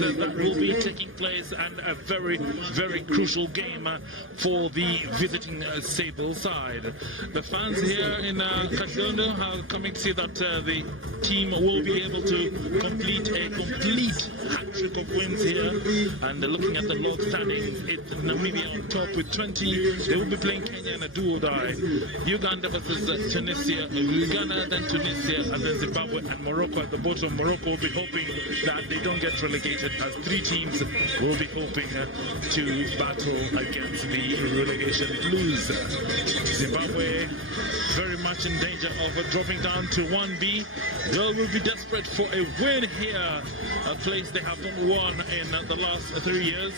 that will be taking place, and a very, very crucial game for the visiting Sable side. The fans here in Kajondo are coming to see that the team will be able to complete a complete hat-trick of wins here. And looking at the log standings, it's Namibia on top with 20. They will be playing Kenya in a do-or-die. Uganda versus Tunisia, Uganda, then Tunisia, and then Zimbabwe and Morocco at the bottom. Morocco will be hoping that they don't get relegated, as three teams will be hoping to battle against the relegation blues. Zimbabwe very much in danger of dropping down to 1B. They will be desperate for a win here, a place they have not won in the last 3 years.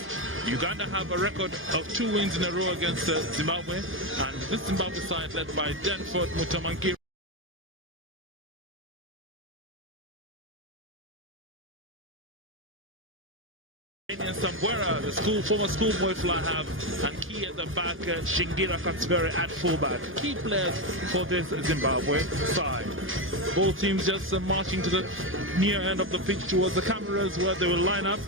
Uganda have a record of 2 wins in a row against Zimbabwe, and this Zimbabwe side led by Denford Mutamangira. Sambuera, the former schoolboy fly half, and key at the back, Shingira Katsvere at fullback. Key players for this Zimbabwe side. Both teams just marching to the near end of the pitch towards the cameras where they will line up.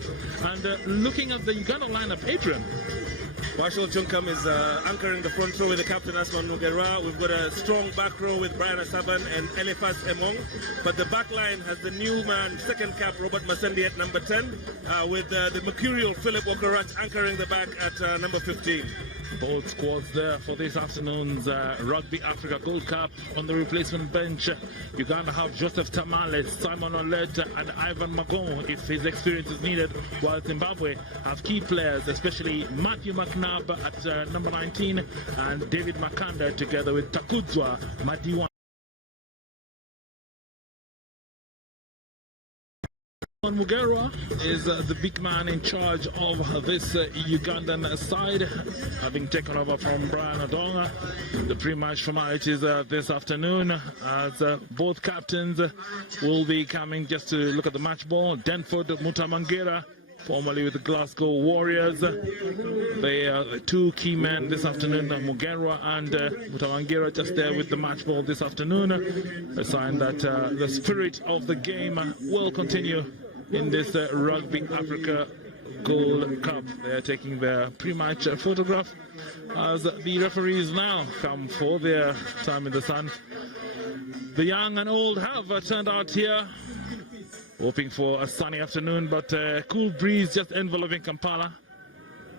And looking at the Uganda lineup, Adrian. Marshall Chunkam is anchoring the front row with the captain Asman Nugera. We've got a strong back row with Brian Asaban and Eliphas Emong. But the back line has the new man, second cap, Robert Masendi at number 10, with the mercurial Philip Okarach anchoring the back at number 15. Both squads there for this afternoon's Rugby Africa Gold Cup. On the replacement bench, Uganda have Joseph Tamale, Simon Olet, and Ivan Magon if his experience is needed, while Zimbabwe have key players, especially Matthew McNabb at number 19 and David Makanda together with Takudzwa Madiwa. Mugerwa is the big man in charge of this Ugandan side, having taken over from Brian Odonga. The pre-match formalities this afternoon, as both captains will be coming just to look at the match ball. Denford Mutamangira, formerly with the Glasgow Warriors. They are the two key men this afternoon, Mugerwa and Mutamangira, just there with the match ball this afternoon. A sign that the spirit of the game will continue in this Rugby Africa Gold Cup. They are taking their pre-match photograph as the referees now come for their time in the sun. The young and old have turned out here, hoping for a sunny afternoon, but cool breeze just enveloping Kampala.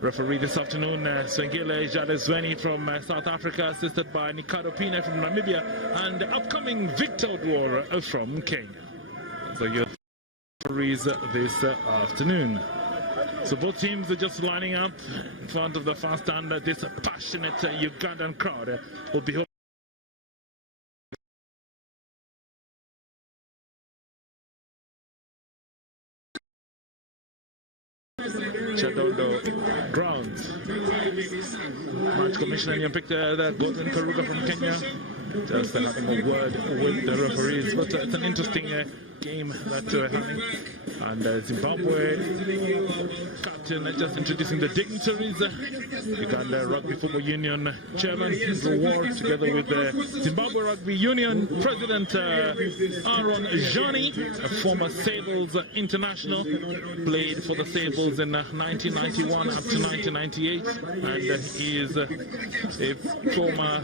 Referee this afternoon, Swengile Jadezweni from South Africa, assisted by Nikado Pine from Namibia, and upcoming Victor Odwor from Kenya. So your referees this afternoon. So both teams are just lining up in front of the fans, and this passionate Ugandan crowd will be hoping Chadondo grounds. Match commissioner you picked Godwin Karuga from Kenya, just having a word with the referees. But it's an interesting game that we're having. And Zimbabwe captain just introducing the dignitaries. Uganda Rugby Football Union chairman Andrew Ward, together with the Zimbabwe Rugby Union president Aaron Jani, a former Sables international, played for the Sables in 1991 up to 1998, and he is a former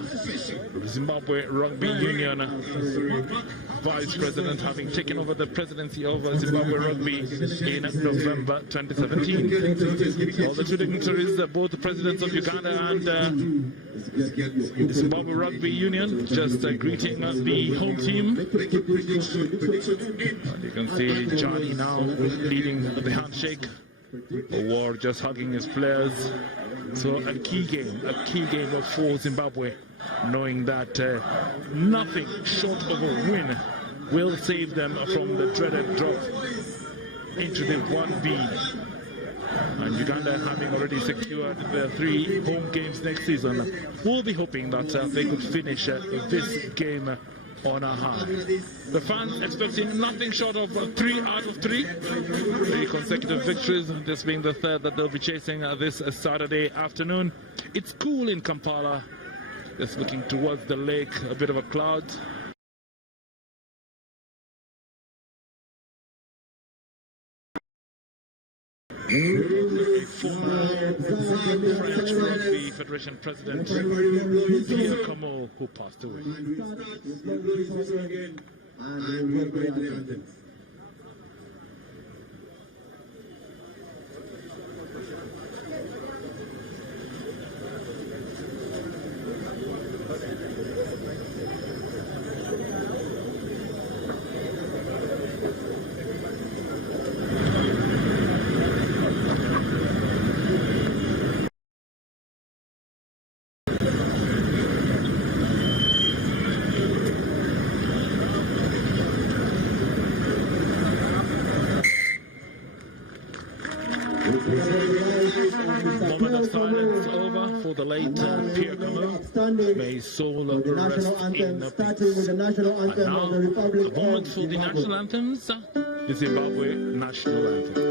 Zimbabwe Rugby Union vice president, having taken over the presidency of Zimbabwe Rugby in November 2017. All the two dignitaries, both the presidents of Uganda and Zimbabwe Rugby Union, just greeting the home team. And you can see Johnny now leading the handshake. War just hugging his players. So a key game for Zimbabwe, knowing that nothing short of a win will save them from the dreaded drop into the 1B. And Uganda, having already secured their 3 home games next season, will be hoping that they could finish this game on a high. The fans expecting nothing short of 3 out of 3 consecutive victories, this being the third that they'll be chasing this Saturday afternoon. It's cool in Kampala, just looking towards the lake, a bit of a cloud. a former French Rugby Federation President, Pierre Como, who passed away. Moment of silence over for the late Pierre Como. May his soul rest in peace. And now, a moment for the national anthems, the Zimbabwe national anthem.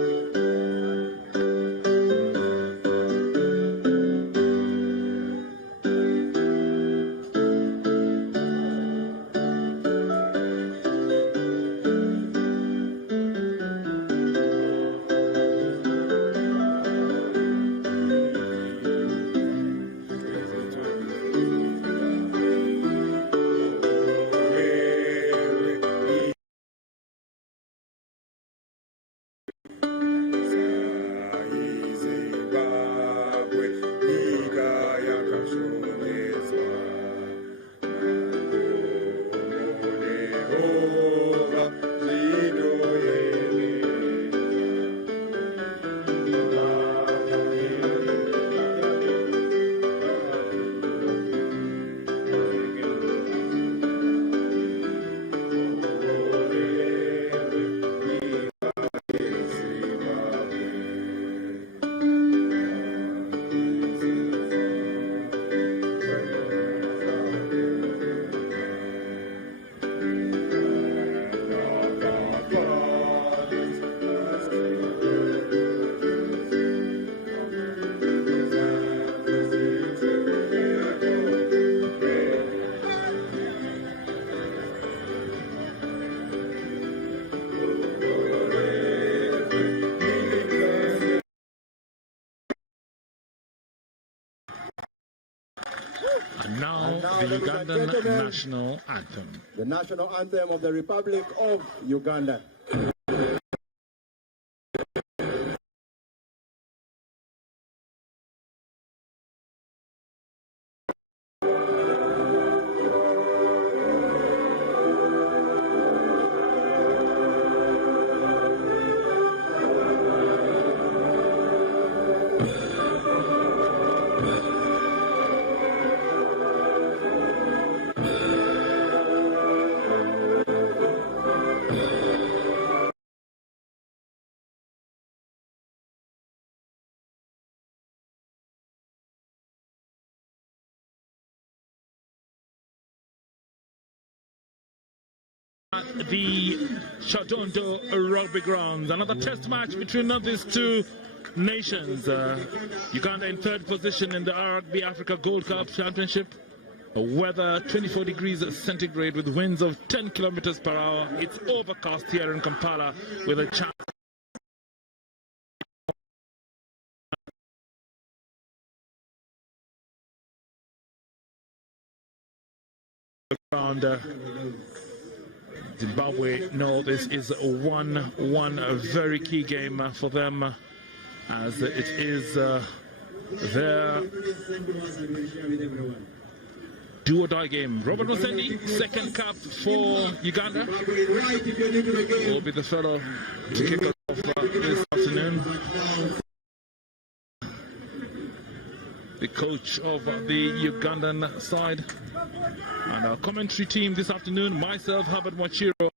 And now the Ugandan national anthem. The national anthem of the Republic of Uganda. At the Shadondo Rugby Grounds, another test match between these two nations. Uganda in third position in the Rugby Africa Gold Cup Championship. Weather 24 degrees centigrade with winds of 10 kilometers per hour. It's overcast here in Kampala with a chance around. Zimbabwe know this is a very key game for them, as it is their do-or-die game. Robert Musendi, second cap for Uganda, will be the fellow to kick off this afternoon. The coach of the Ugandan side. And our commentary team this afternoon, myself, Herbert Mwachiro.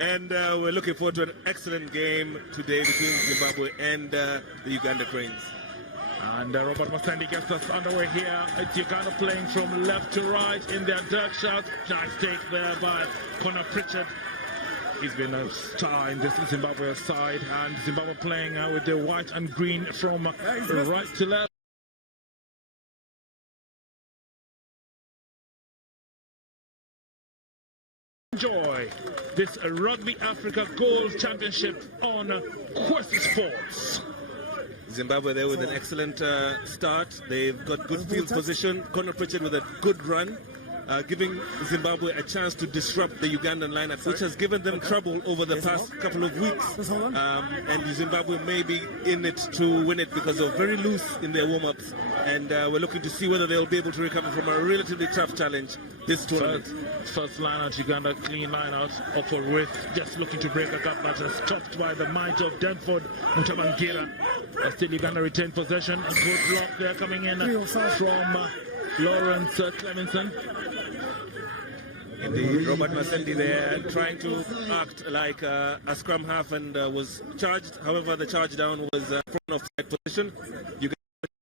And we're looking forward to an excellent game today between Zimbabwe and the Uganda Cranes. And Robert Musendi gets us underway here. It's Uganda playing from left to right in their dirt shot. Nice take there by Connor Pritchard. He's been a star in this Zimbabwe side, and Zimbabwe playing with the white and green from right to left. Enjoy this Rugby Africa Gold Championship on Quest Sports. Zimbabwe there with an excellent start. They've got good field position. Conor Pritchard with a good run, giving Zimbabwe a chance to disrupt the Ugandan lineup, which has given them trouble over the past couple of weeks. And Zimbabwe may be in it to win it because they're very loose in their warm-ups. And we're looking to see whether they'll be able to recover from a relatively tough challenge this tournament. First line out, Uganda, clean line out, upper width, just looking to break a gap, but stopped by the might of Denford Mutamangira. Still Uganda retain possession. A good block there coming in from Lawrence Clemenson. Indeed, Robert Masendi there trying to act like a scrum half and was charged. However, the charge down was from offside position. Uganda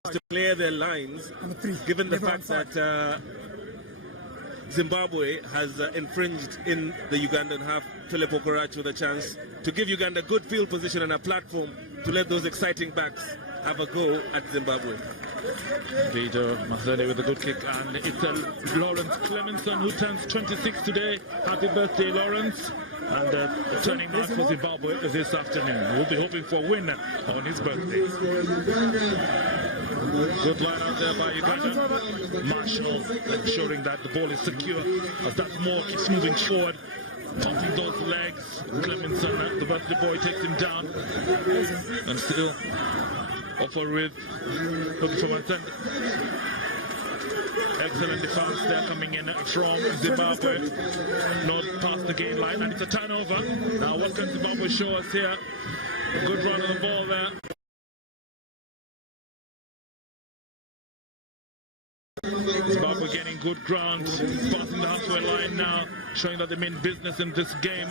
has to clear their lines, given the fact that Zimbabwe has infringed in the Ugandan half. Philip Okorach with a chance to give Uganda good field position and a platform to let those exciting backs have a go at Zimbabwe. Vito Masendi with a good kick, and it's Lawrence Clemenson who turns 26 today. Happy birthday, Lawrence. And turning out for Zimbabwe this afternoon. We'll be hoping for a win on his birthday. Good line out there by Uganda. Marshall ensuring that the ball is secure as that more keeps moving forward. Pumping those legs. Clemenson, the birthday boy, takes him down. And still offer with looking for Masendi. Excellent defense there coming in from Zimbabwe. Not past the gain line, and it's a turnover. Now what can Zimbabwe show us here? A good run on the ball there. Zimbabwe getting good ground, passing the halfway line now, showing that they mean business in this game.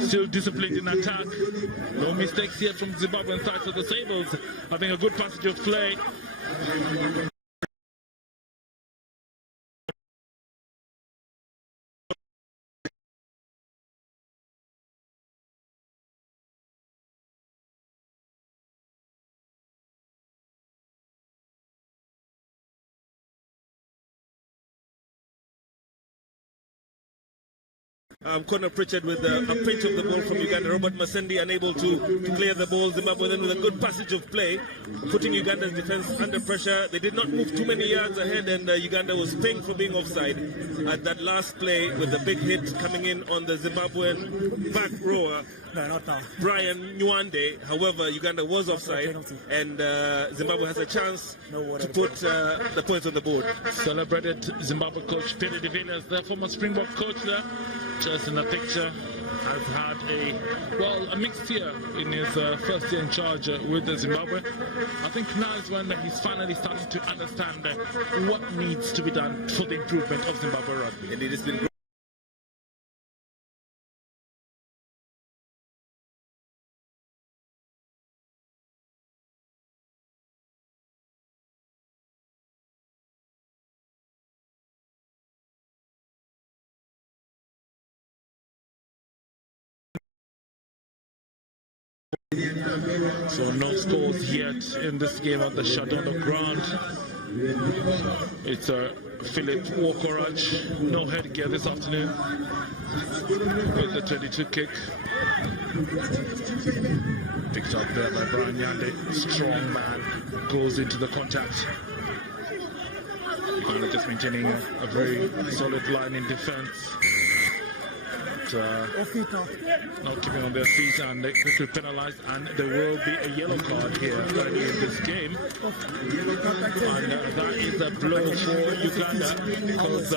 Still disciplined in attack. No mistakes here from Zimbabwean side, so the Sables having a good passage of play. Conor Pritchard with a pinch of the ball from Uganda. Robert Masendi unable to clear the ball. Zimbabwe then with a good passage of play, putting Uganda's defense under pressure. They did not move too many yards ahead, and Uganda was paying for being offside at that last play with a big hit coming in on the Zimbabwean back rower, Brian Nwande. However, Uganda was offside, and Zimbabwe has a chance to put the points on the board. Celebrated Zimbabwe coach Peter de Villiers, the former Springbok coach there, just in the picture, has had a mixed year in his first year in charge with the Zimbabwe. I think now is when he's finally starting to understand what needs to be done for the improvement of Zimbabwe rugby. And it has been So no scores yet in this game on the Shadondo ground. It's Philip Okorach, no headgear this afternoon with the 22 kick. Picked up there by Brian Nyande. Strong man goes into the contact. And just maintaining a very solid line in defense. Not keeping on their feet, and they quickly penalized, and there will be a yellow card here early in this game, and that is a blow for Uganda because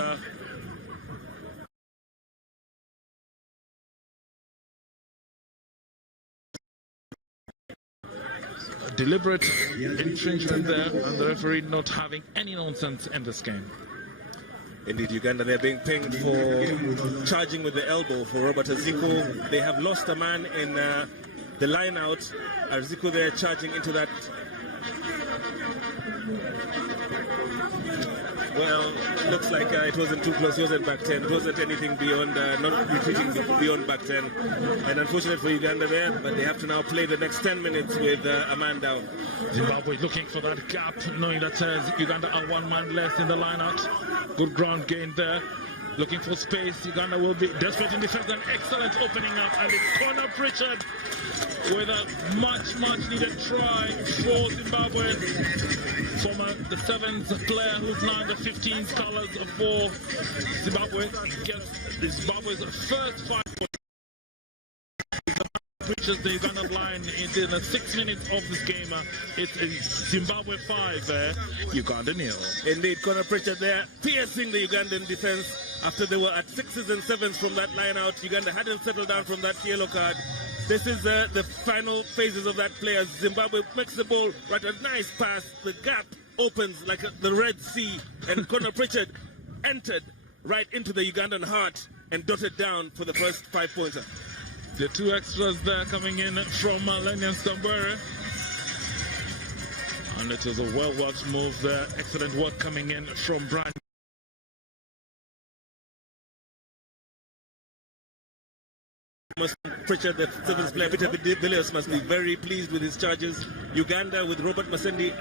deliberate infringement there, and the referee not having any nonsense in this game. Indeed, Uganda, they're being pinged for charging with the elbow for Robert Aziko. They have lost a man in the line out. Aziko there charging into that. Well, looks like it wasn't too close. It wasn't back 10. It wasn't anything beyond, not retreating beyond back 10. And unfortunate for Uganda there, but they have to now play the next 10 minutes with a man down. Zimbabwe looking for that gap, knowing that Uganda are one man less in the line out. Good ground gain there. looking for space. Uganda will be desperate in defense. An excellent opening up, and it's Connor Pritchard with a much needed try for Zimbabwe. The 7th player who's now in the 15th colors for Zimbabwe gets Zimbabwe's first 5 points. Reaches the Ugandan line in the 6 minutes of this game. It's Zimbabwe 5, Uganda 0. Indeed, Connor Pritchard there piercing the Ugandan defense after they were at 6s and 7s from that line out. Uganda hadn't settled down from that yellow card. This is the final phases of that play as Zimbabwe makes the ball, right, a nice pass. The gap opens like the Red Sea, and Connor Pritchard entered right into the Ugandan heart and dotted down for the first 5-pointer. The 2 extras there coming in from Lenyan Stambere. And it was a well-worked move there. Excellent work coming in from Brian. Pritchard, the 7th player, Peter Villiers, must be very pleased with his charges. Uganda, with Robert Masendi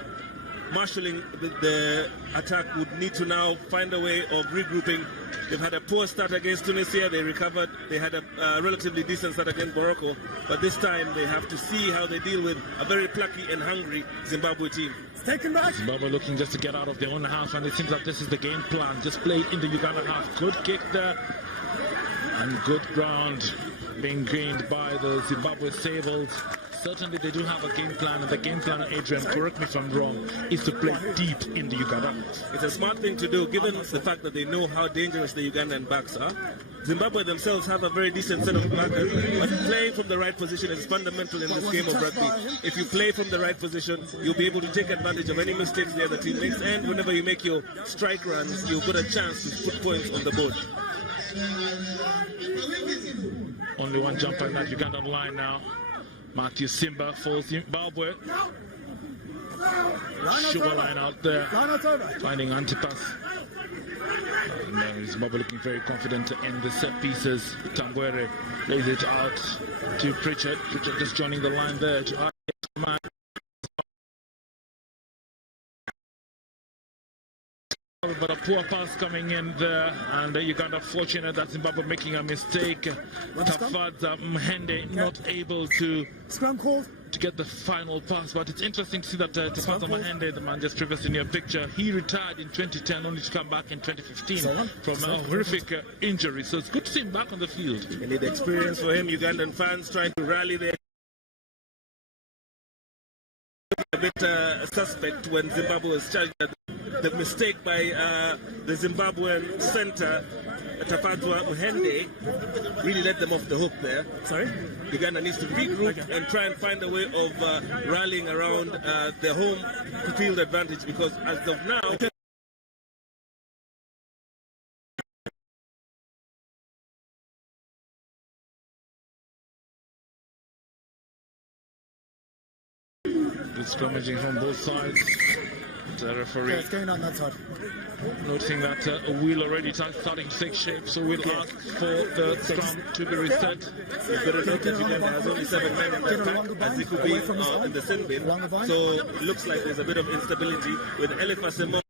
marshalling the attack, would need to now find a way of regrouping. They've had a poor start against Tunisia. They recovered. They had a relatively decent start against Morocco. But this time they have to see how they deal with a very plucky and hungry Zimbabwe team. Taken back. Zimbabwe looking just to get out of their own half, and it seems like this is the game plan. Just play in the Uganda half. Good kick there. And good ground being gained by the Zimbabwe Sables. Certainly they do have a game plan, and the game plan, Adrian, correct me if I'm wrong, is to play deep in the Uganda. It's a smart thing to do, given the fact that they know how dangerous the Ugandan backs are. Zimbabwe themselves have a very decent set of backers, but playing from the right position is fundamental in this game of rugby. If you play from the right position, you'll be able to take advantage of any mistakes the other team makes, and whenever you make your strike runs, you've got a chance to put points on the board. Only one jumper in that Ugandan line now. Matthew Simba for Zimbabwe. Sugar line out there, finding Antipas. And Zimbabwe looking very confident in the set pieces. Tangwere lays it out to Pritchard. Pritchard just joining the line there to man. But a poor pass coming in there, and Uganda fortunate that Zimbabwe making a mistake. Tafadza Mhende not able to get the final pass, but it's interesting to see that Tafadza Mhende, the man just previously in your picture, he retired in 2010 only to come back in 2015 from a horrific injury. So it's good to see him back on the field. Indeed, experience for him. Ugandan fans trying to rally there. A bit suspect when Zimbabwe was charged. The mistake by the Zimbabwean centre, Tafadzwa Muhende, really let them off the hook there. Sorry? Uganda needs to regroup and try and find a way of rallying around their home field advantage, because as of now, good scrummaging from both sides. The referee it's going on that side. noticing that a wheel already starting to take shape, so we'll ask for the scrum to be reset. You've got to note that Uganda has only 7 men in the pack, as it could be in the sin bin. So it looks like there's a bit of instability with Eliphas Emong.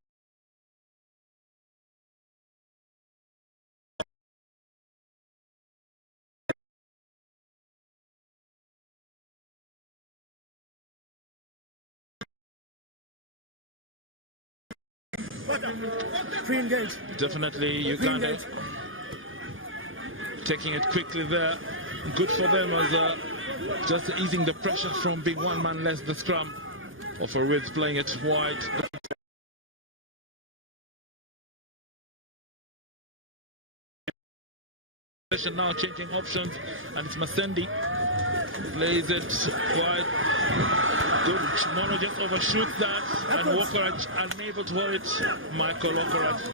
Pre-engage. Definitely Uganda taking it quickly there. Good for them as just easing the pressure from being one man less the scrum. Offer with playing it wide. Now changing options, and it's Masendi plays it wide. Good. Mono just overshoots that, and Wokorach unable to hold it. Michael Wokorach.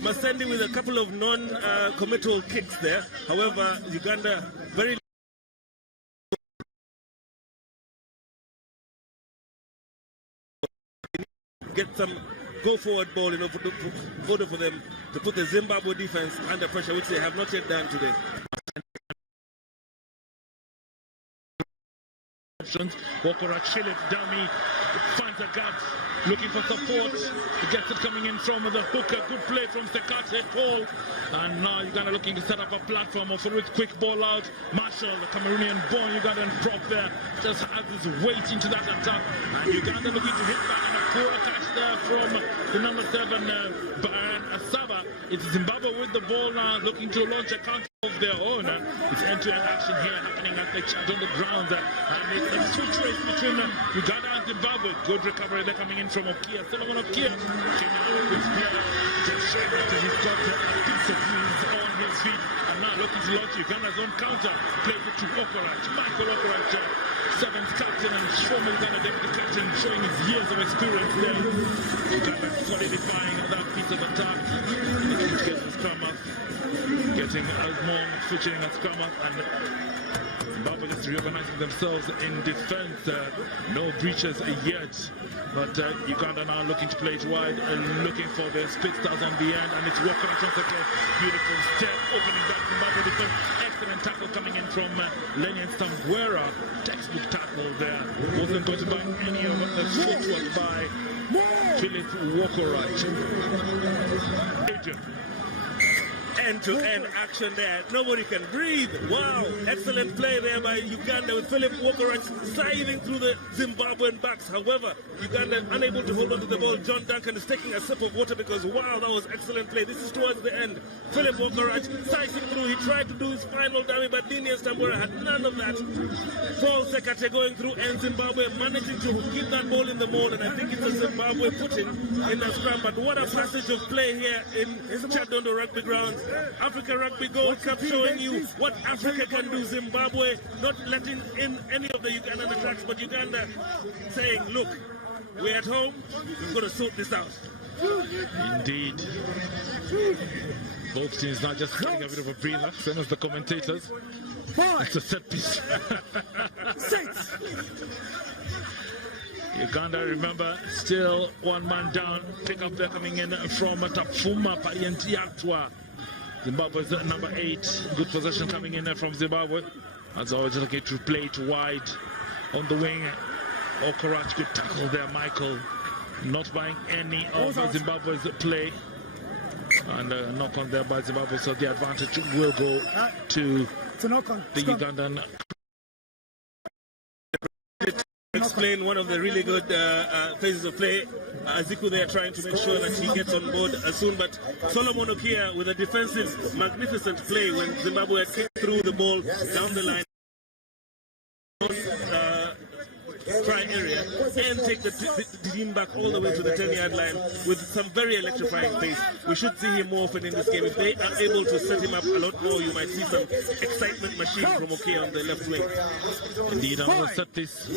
Masendi with a couple of non-committal kicks there. However, Uganda very get some go-forward ball in order for them to put the Zimbabwe defense under pressure, which they have not yet done today. options. Walker at Philip, dummy, finds a gap, looking for support. He gets it coming in from the hooker. Good play from Sekate Paul. And now Uganda looking to set up a platform of a quick ball out. Marshall, the Cameroonian born Ugandan prop there, just has his weight into that attack. And Uganda looking to hit back, and a poor catch there from the number 7, Brian Asaba. It's Zimbabwe with the ball now, looking to launch a counter of their own. It's end-to-end action here happening as they chat on the ground. And it's a switch race between Uganda and Zimbabwe. Good recovery there coming in from Okia. Solomon Okia came in with player to show that he's got a piece of wheels on his feet. And now looking to launch Uganda's own counter. Played it to Okorach. Michael Okorach, 7th captain and former Uganda deputy captain, showing his years of experience there. Uganda solidifying that piece of attack. It gets the scrum up. Getting Almond switching at scrum up, and Zimbabwe just reorganizing themselves in defense. No breaches yet, but Uganda now looking to play it wide and looking for the split stars on the end, and it's Walker and Chonseke. Beautiful step, opening back Zimbabwe defense. Excellent tackle coming in from Lenny Stambwera. Textbook tackle there. Wasn't going to buy any of the footwork by Philip Walkerite. End-to-end action there. Nobody can breathe. Wow. Excellent play there by Uganda with Philip Walkerite scything through the Zimbabwean backs. However, Uganda unable to hold on to the ball. John Duncan is taking a sip of water because, wow, that was excellent play. This is towards the end. Philip Walkerite slicing through. He tried to do his final dummy, but Dinius Tambora had none of that. Paul Sekate going through, and Zimbabwe managing to keep that ball in the mold, and I think it's a Zimbabwe footing in that scrum. But what a passage of play here in Chadondo Rugby Grounds. Africa Rugby Gold Cup showing you what Africa can do. Zimbabwe not letting in any of the Ugandan attacks, but Uganda saying, look, we're at home, we've got to sort this out. Indeed. Both teams now just getting a bit of a breather, same as the commentators. It's a set piece. Uganda, remember, still one man down. Pick up there coming in from Tafuma Payentiatwa. Zimbabwe's number 8. Good possession coming in from Zimbabwe. As always, looking to play it wide on the wing. Okorach, good tackle there, Michael. Not buying any of Zimbabwe's play. And knock on there by Zimbabwe, so the advantage will go to the Ugandan. Explain one of the really good phases of play. Aziku there trying to make sure that he gets on board soon, but Solomon Okia with a defensive magnificent play when Zimbabwe had kicked through the ball down the line. Try area and take the team back all the way to the 10-yard line with some very electrifying pace. We should see him more often in this game. If they are able to set him up a lot more, you might see some excitement machine from Okia on the left wing. Indeed, another set piece.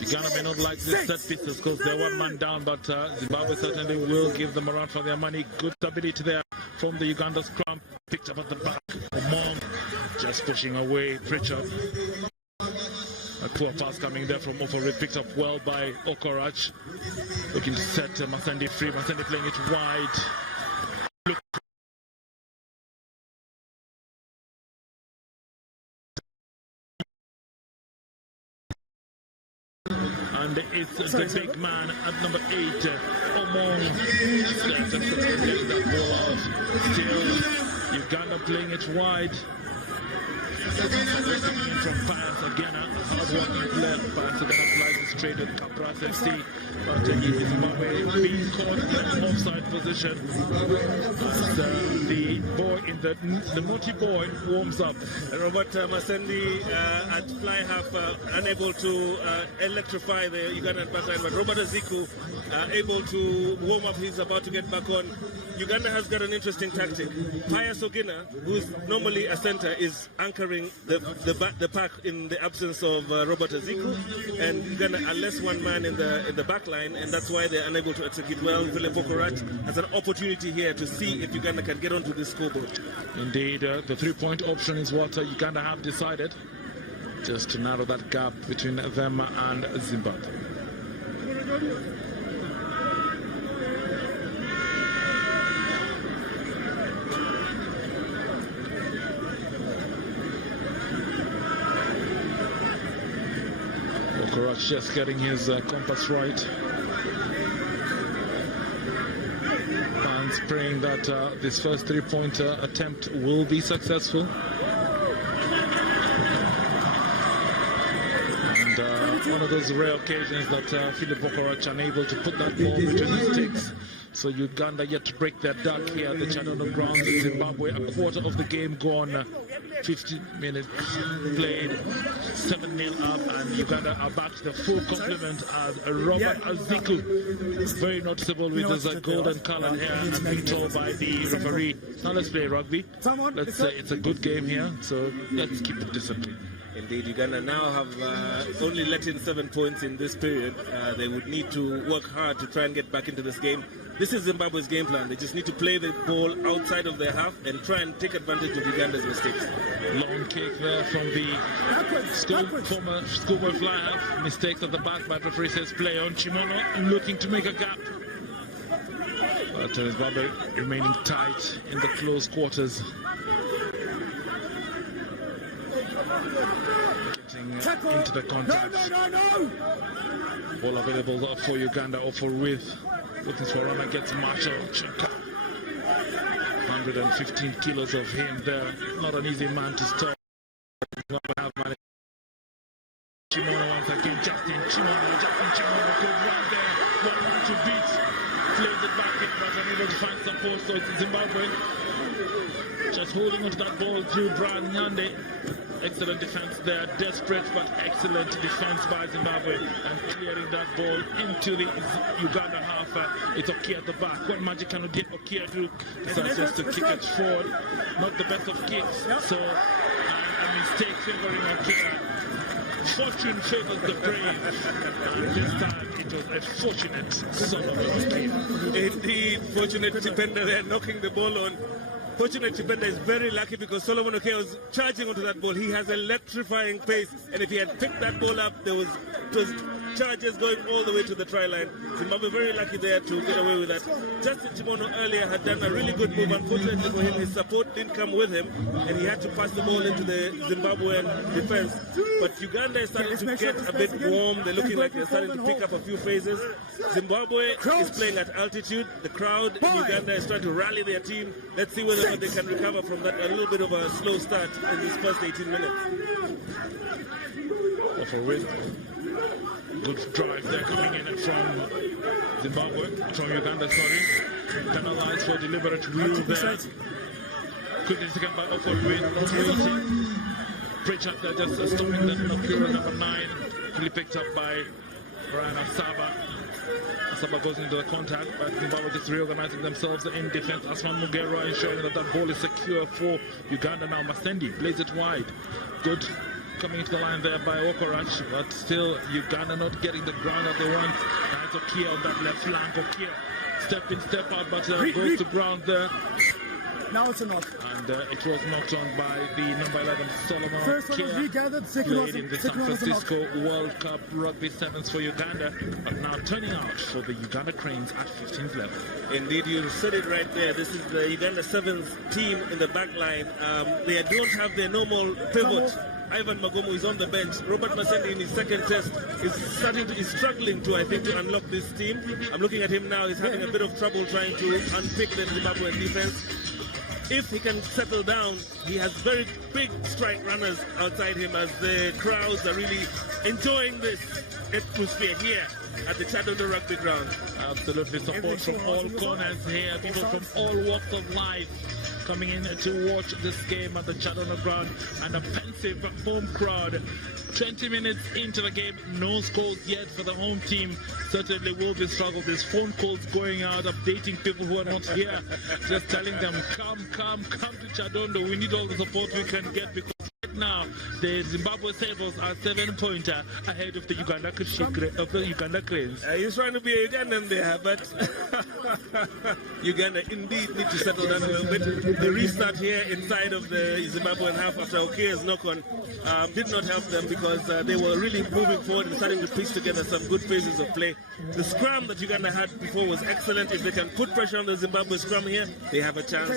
Uganda may not like this set piece because they're one man down, but Zimbabwe certainly will give them a run for their money. Good stability there from the Uganda scrum. Picked up at the back. Omong just pushing away Pritchard. A poor pass coming there from Oforit, picked up well by Okorach. Looking to set Masendi free. Masendi playing it wide. Look. And it's the big man at number 8, Omong. Letting that ball out. Still, Uganda playing it wide. Coming in from Pius again, a hard-working player. Pius again applies it straight with Capras FC, but Zimbabwe being caught in offside position as the boy in the naughty boy warms up. Robert Masendi at fly half unable to electrify the Ugandan backline, but Robert Aziku able to warm up. He's about to get back on. Uganda has got an interesting tactic. Pius Ogina, who is normally a center, is anchoring the pack in the absence of Robert Aziku, and Uganda are less one man in the back line, and that's why they're unable to execute well. Philip Okorach has an opportunity here to see if Uganda can get onto this scoreboard. Indeed, the 3-point option is what Uganda have decided, just to narrow that gap between them and Zimbabwe. Okorac just getting his compass right. And praying that this first three-pointer attempt will be successful. And one of those rare occasions that Philip Okorac unable to put that ball between his sticks. So Uganda yet to break their duck here at the Chadondo ground. Zimbabwe, a quarter of the game gone, 50 minutes played, 7-0 up, and Uganda are back to the full complement as Robert Aziku, very noticeable with his golden color hair, and being told by the referee, now let's play rugby. It's a good game here, so let's keep the discipline. Indeed, Uganda now have only let in 7 points in this period. They would need to work hard to try and get back into this game. This is Zimbabwe's game plan. They just need to play the ball outside of their half and try and take advantage of Uganda's mistakes. Long kick there from the former schoolboy fly half. Mistakes at the back, but referee says play on. Chimono looking to make a gap. But Zimbabwe remaining tight in the close quarters. Getting into the contact. Ball available for Uganda or for with. Looking for runner, gets Marshall Chaka. 115 kilos of him there. Not an easy man to stop. Chimono once again. Justin Chimono could run there. 1-1 to beat. Plays it back in, but unable to find support. So it's Zimbabwe just holding onto that ball to Brian Nyande. Excellent defense there, desperate but excellent defense by Zimbabwe, and clearing that ball into the Uganda half. It's Okia at the back. What magic can Okia do? Decides to kick it forward. Not the best of kicks, so a mistake favoring Okia. Fortune favors the brave, and this time it was a fortunate Solomon. Indeed, fortunate defender there knocking the ball on. Fortunate defender is very lucky because Solomon Okia was charging onto that ball. He has electrifying pace, and if he had picked that ball up, it was charges going all the way to the try line. Zimbabwe very lucky there to get away with that. Justin Chimono earlier had done a really good move. Unfortunately for him, his support didn't come with him, and he had to pass the ball into the Zimbabwean defense. But Uganda is starting to get a bit warm. They're looking like they're starting to pick up a few phases. Zimbabwe is playing at altitude. The crowd in Uganda is trying to rally their team. Let's see whether they can recover from that a little bit of a slow start in these first 18 minutes. For Wiz, good drive there coming in from Zimbabwe, from Uganda, sorry. Penalized for deliberate rule there. Quickly taken by Okorac. Pritchard there just stopping them. Nakura number 9, quickly picked up by Brian Asaba. Asaba goes into the contact, but Zimbabwe just reorganizing themselves in defense. Asman Mugera ensuring that that ball is secure for Uganda now. Masendi plays it wide. Good coming into the line there by Okorac, but still Uganda not getting the ground that they want. And it's Okia on that left flank. Okia step in, step out, but goes to ground there. Now it's a knock. And it was knocked on by the number 11 Solomon. First one was regathered, second played in the San Francisco World Cup Rugby Sevens for Uganda, but now turning out for the Uganda Cranes at 15th level. Indeed, you said it right there. This is the Uganda Sevens team in the back line. They don't have their normal pivot. Ivan Magomo is on the bench. Robert Masendi in his second test is struggling to, I think, to unlock this team. I'm looking at him now. He's having a bit of trouble trying to unpick the Zimbabwean defense. If he can settle down, he has very big strike runners outside him as the crowds are really enjoying this atmosphere here at the Chadondo Rugby ground. Absolutely, support from all corners here, people from all walks of life coming in to watch this game at the Chadondo ground, and a pensive home crowd. 20 minutes into the game, no scores yet for the home team. Certainly will be struggle. There's phone calls going out, updating people who are not here, just telling them, come to Chadondo. We need all the support we can get, because right now the Zimbabwe Sabres are 7-pointer ahead of the Uganda Cranes. He's trying to be a Ugandan there, but Uganda indeed need to settle down a little bit. The restart here inside of the Zimbabwean half after Okia's knock-on did not help them, because they were really moving forward and starting to piece together some good phases of play. The scrum that Uganda had before was excellent. If they can put pressure on the Zimbabwe scrum here, they have a chance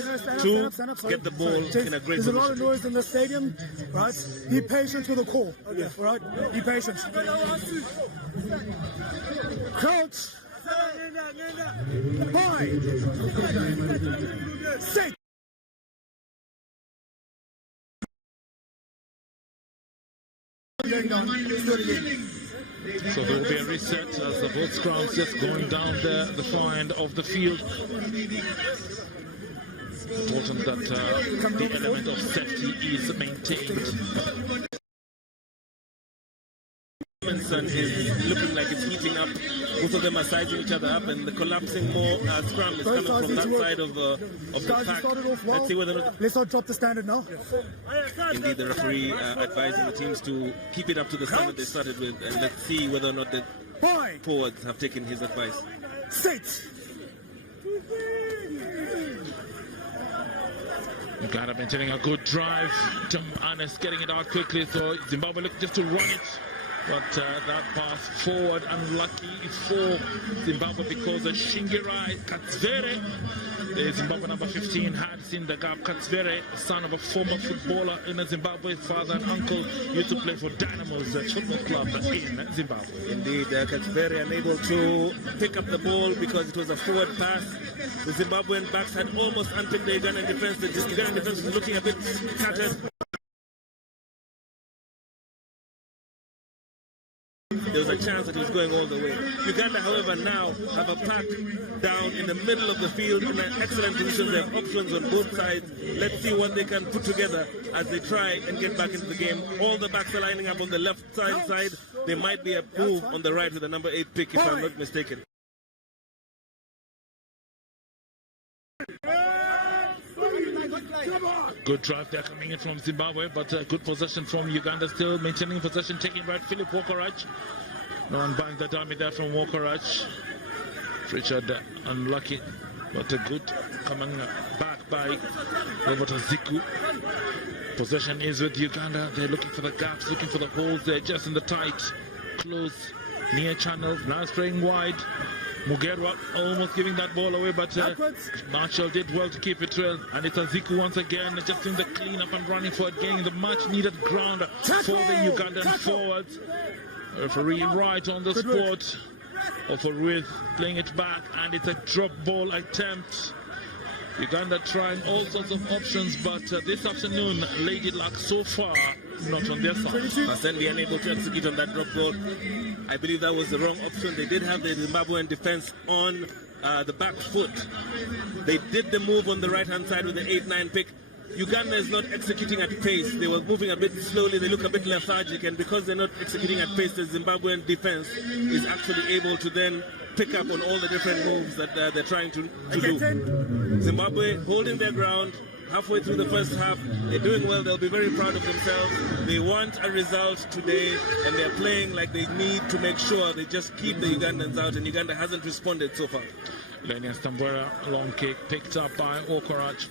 to get the ball in a great position. There's a lot of noise in the stadium. right? Be patient with the call. Okay. All right? Be patient. Crouch. Bind. Sit. So there will be a reset as the both scrums just going down the far end of the field. Important that the element of safety is maintained. Robinson is looking like it's heating up. Both of them are sizing each other up, and the collapsing more scrum is coming from that side of the pack. Let's see whether or not. Let's not drop the standard now. Indeed, the referee advising the teams to keep it up to the standard they started with, and let's see whether or not the forwards have taken his advice. Sit. Uganda maintaining a good drive. Tom Annis getting it out quickly, so Zimbabwe look just to run it. But that pass forward unlucky for Zimbabwe because Shingirai Katsvere, the Zimbabwe number 15, had seen the gap. Katsvere, son of a former footballer in Zimbabwe, father and uncle, used to play for Dynamo's football club in Zimbabwe. Indeed, Katsvere unable to pick up the ball because it was a forward pass. The Zimbabwean backs had almost unpicked the Ugandan defense. The Ugandan defense was looking a bit scattered. There was a chance that it was going all the way. Uganda, however, now have a pack down in the middle of the field in an excellent position. They have options on both sides. Let's see what they can put together as they try and get back into the game. All the backs are lining up on the left side. There might be a move on the right with the number 8 pick, if I'm not mistaken. Good drive there coming in from Zimbabwe, but good possession from Uganda, still maintaining possession, taking right. Philip Walkerach. No one banged the dummy there from Walkerach. Richard unlucky, but a good coming back by Robert Ziku. Possession is with Uganda. They're looking for the gaps, looking for the holes. They're just in the tight, close, near channels. Now spraying wide. Mugerwa almost giving that ball away, but Marshall did well to keep it well. And it's Ziku once again, just doing the cleanup and running for it, getting the much needed ground for the Ugandan forwards. Referee right on the spot. Offer with playing it back, and it's a drop ball attempt. Uganda trying all sorts of options, but this afternoon, Lady Luck so far not on their side. Masendi unable to execute on that drop ball. I believe that was the wrong option. They did have the Zimbabwean defense on the back foot. They did the move on the right-hand side with the 8-9 pick. Uganda is not executing at pace. They were moving a bit slowly. They look a bit lethargic, and because they're not executing at pace, the Zimbabwean defense is actually able to then pick up on all the different moves that they're trying to do. Zimbabwe holding their ground halfway through the first half. They're doing well. They'll be very proud of themselves. They want a result today, and they're playing like they need to make sure they just keep the Ugandans out, and Uganda hasn't responded so far. Lenny Stambura, long kick picked up by Okorach.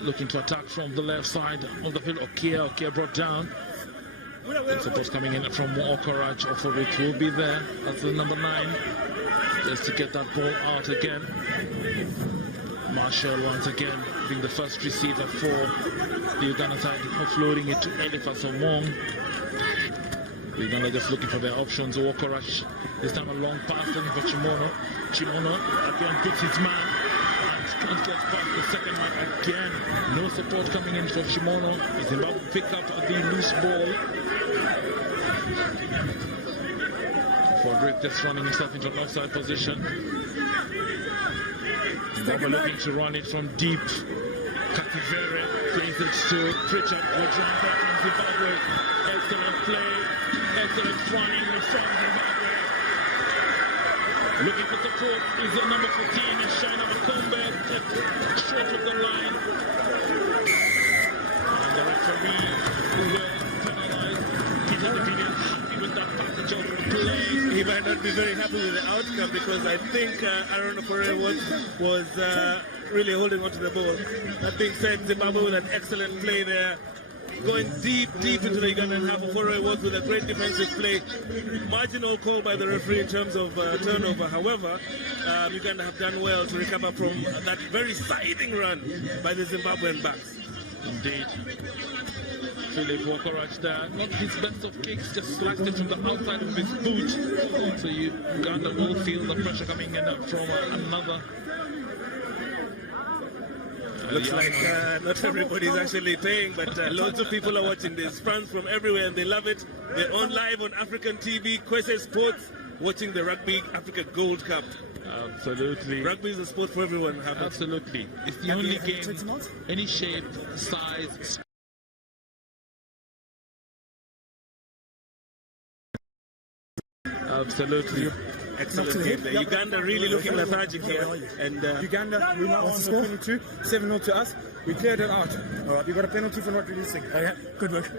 Looking to attack from the left side of the field. Okia brought down. Support coming in from Okorach. Oforit will be there. That's the number 9. Just to get that ball out again. Marshall once again being the first receiver for the Uganda side, offloading it to Eliphas Omong. Uganda just looking for their options. Okorach this time a long pass looking for Chimono. Chimono again puts his man. And gets past the second man again. No support coming in for Shimono. Zimbabwe pick up the loose ball. Fordrick just running himself into an offside position. Zimbabwe looking to run it from deep. Kativere plays it to Pritchard. Good run back from Zimbabwe. Excellent play. Excellent running from Zimbabwe. Looking for support is the number 14, is Shaina Makombe, short of the line. And the referee who will penalize, he's not really happy with that passage of play. He might not be very happy with the outcome because I think Aaron Ofore was really holding on to the ball. That being said, Zimbabwe with an excellent play there. Going deep into the Ugandan half. Ofore was with a great defensive play. Marginal call by the referee in terms of turnover. However, Uganda have done well to recover from that very scything run by the Zimbabwean backs. Indeed. Philip Wokorach there, not his best of kicks, just sliced it from the outside of his boot. So Uganda will feel the pressure coming in from another. Looks like not everybody's actually paying, but loads of people are watching this. Fans from everywhere and they love it. They're on live on African TV, Kwese Sports, watching the Rugby Africa Gold Cup. Absolutely. Rugby is a sport for everyone. Absolutely. It's the only game, any shape, size. Absolutely. Excellent game there. Uganda really looking lethargic here. And Uganda, we now on the 22, 7-0 to us. We cleared it out. All right, we got a penalty for not releasing. Okay, good work.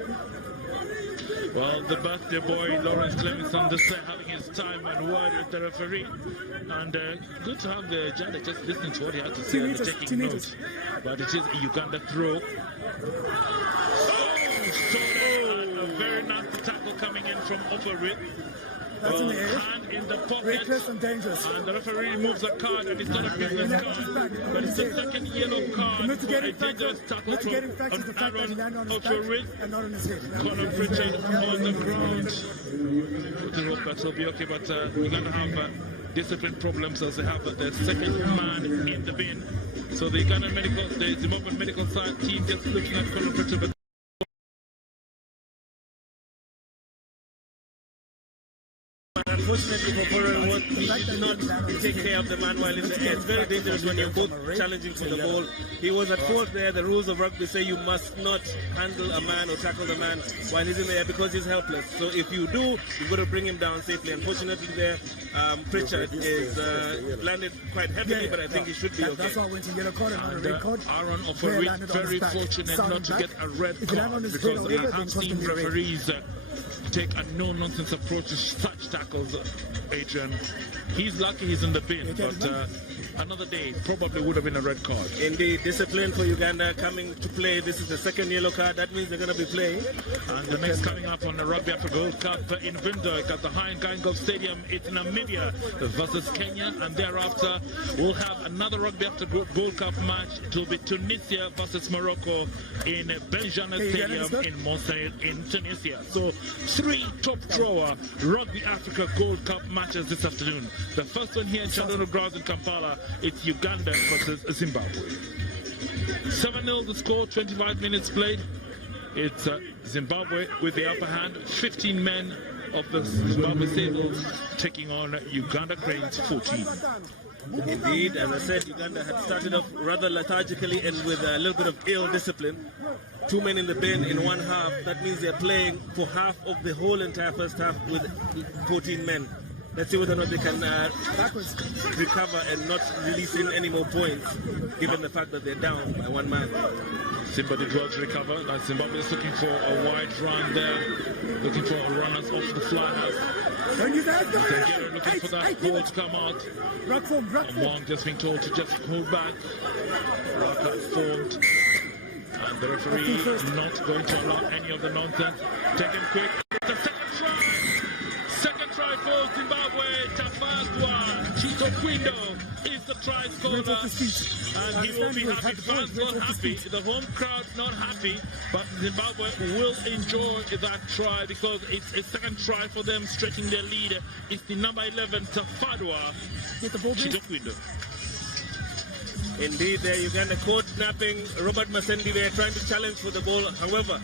Well, the birthday boy, Lawrence Clemison, just having his time and word with the referee. And good to have the judge just listening to what he had to say and taking notes. But it is a Uganda throw. Oh, a very nasty tackle coming in from Overrip. That's in the air. Hand in the pocket. Reckless and dangerous. And the referee removes a card, and it's not a business card, but it's the second yellow card for a dangerous tackle from Aaron Overrip. And not on his head. Conor Pritchard on the ground. We hope that will be okay, but we're going to have discipline problems as they have the second man in the bin. So the Zimbabwean medical side team just looking at Conor Pritchard. Unfortunately for Burrow, he did not take care of the man while in the air. It's very dangerous when you're both challenging for the ball. He was at fault there. The rules of rugby say you must not handle a man or tackle the man while he's in the air because he's helpless. So if you do, you've got to bring him down safely. Unfortunately there, Pritchard is landed quite heavily, but I think he should be okay. That's why I went to yellow card and not a red card. Aaron Overrip very fortunate not to get a red card because I have seen referees take a no-nonsense approach to such tackles, Adrian. He's lucky he's in the bin, but another day probably would have been a red card. Indeed, discipline for Uganda coming to play. This is the second yellow card. That means they're going to be playing. And the next coming up on the Rugby Africa Gold Cup in Windhoek at the Heineken Stadium, it's Namibia versus Kenya, and thereafter we'll have another Rugby Africa Gold Cup match. It will be Tunisia versus Morocco in Benjamin Stadium in Marseille in Tunisia. So 3 top drawer Rugby Africa Gold Cup matches this afternoon. The first one here in Chandano Grounds in Kampala, it's Uganda versus Zimbabwe. 7-0 the score, 25 minutes played. It's Zimbabwe with the upper hand. 15 men of the Zimbabwe Sables taking on Uganda Cranes 14. Indeed, as I said, Uganda had started off rather lethargically and with a little bit of ill discipline. 2 men in the bin in one half. That means they're playing for half of the whole entire first half with 14 men. Let's see whether or not they can recover and not release in any more points, given the fact that they're down by 1 man. Simba did well to recover. Zimbabwe is looking for a wide run there, looking for runners off the fly. They're looking for that ball to come out. Among just being told to just hold back. Rock has formed. And the referee not going to allow any of the nonsense. Take him quick. The second try. Second try for Zimbabwe. Tafazwa Chito Quindo is the try scorer. And he will be happy. Fans not happy. The home crowd's not happy. But Zimbabwe will enjoy that try because it's a second try for them, stretching their lead. It's the number 11, Tafazwa Chito Quindo. Indeed, there Uganda caught napping Robert Masendi there, trying to challenge for the ball. However,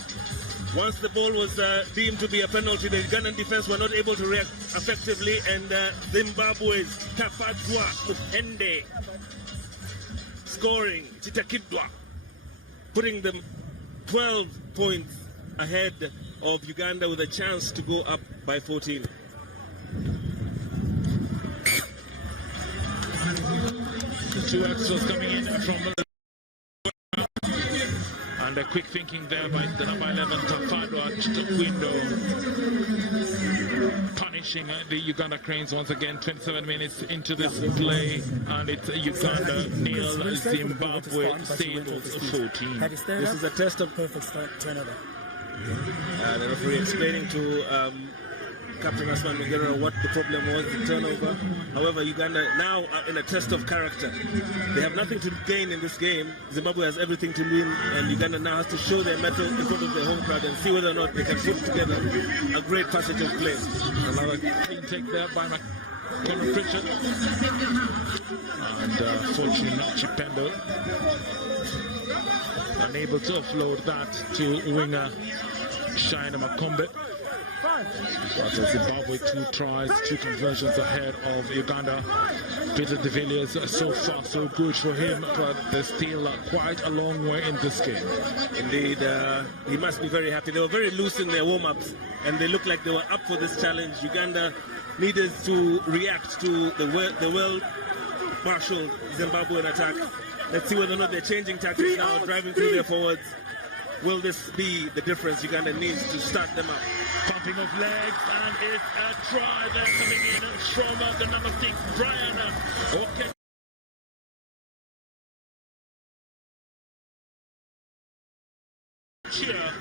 once the ball was deemed to be a penalty, the Ugandan defense were not able to react effectively, and Zimbabwe's Tafazwa Kupende scoring Chitakidwa, putting them 12 points ahead of Uganda with a chance to go up by 14. Two extras coming in from the and a quick thinking there by the number 11 Tafadwa Chitoquindo, punishing the Uganda Cranes once again. 27 minutes into this play, and it's Uganda nil, Zimbabwe Sables 14. This is a test of perfect turnover. The referee explaining to Captain Asman Mugera what the problem was, the turnover. However, Uganda now are in a test of character. They have nothing to gain in this game. Zimbabwe has everything to win, and Uganda now has to show their mettle in front of their home crowd and see whether or not they can put together a great passage of play. Another clean take there by Cameron Pritchard. And fortunately not Chipendo. Unable to offload that to winger Shina Makombe. But Zimbabwe 2 tries, 2 conversions ahead of Uganda. Peter de Villiers, so far so good for him, but there's still quite a long way in this game. Indeed, he must be very happy. They were very loose in their warm-ups, and they looked like they were up for this challenge. Uganda needed to react to the well-marshaled Zimbabwean attack. Let's see whether or not they're changing tactics now, driving through their forwards. Will this be the difference? Uganda needs to start them up. Pumping of legs, and it's a try there coming in from the number 6, Brian. Okay. Here,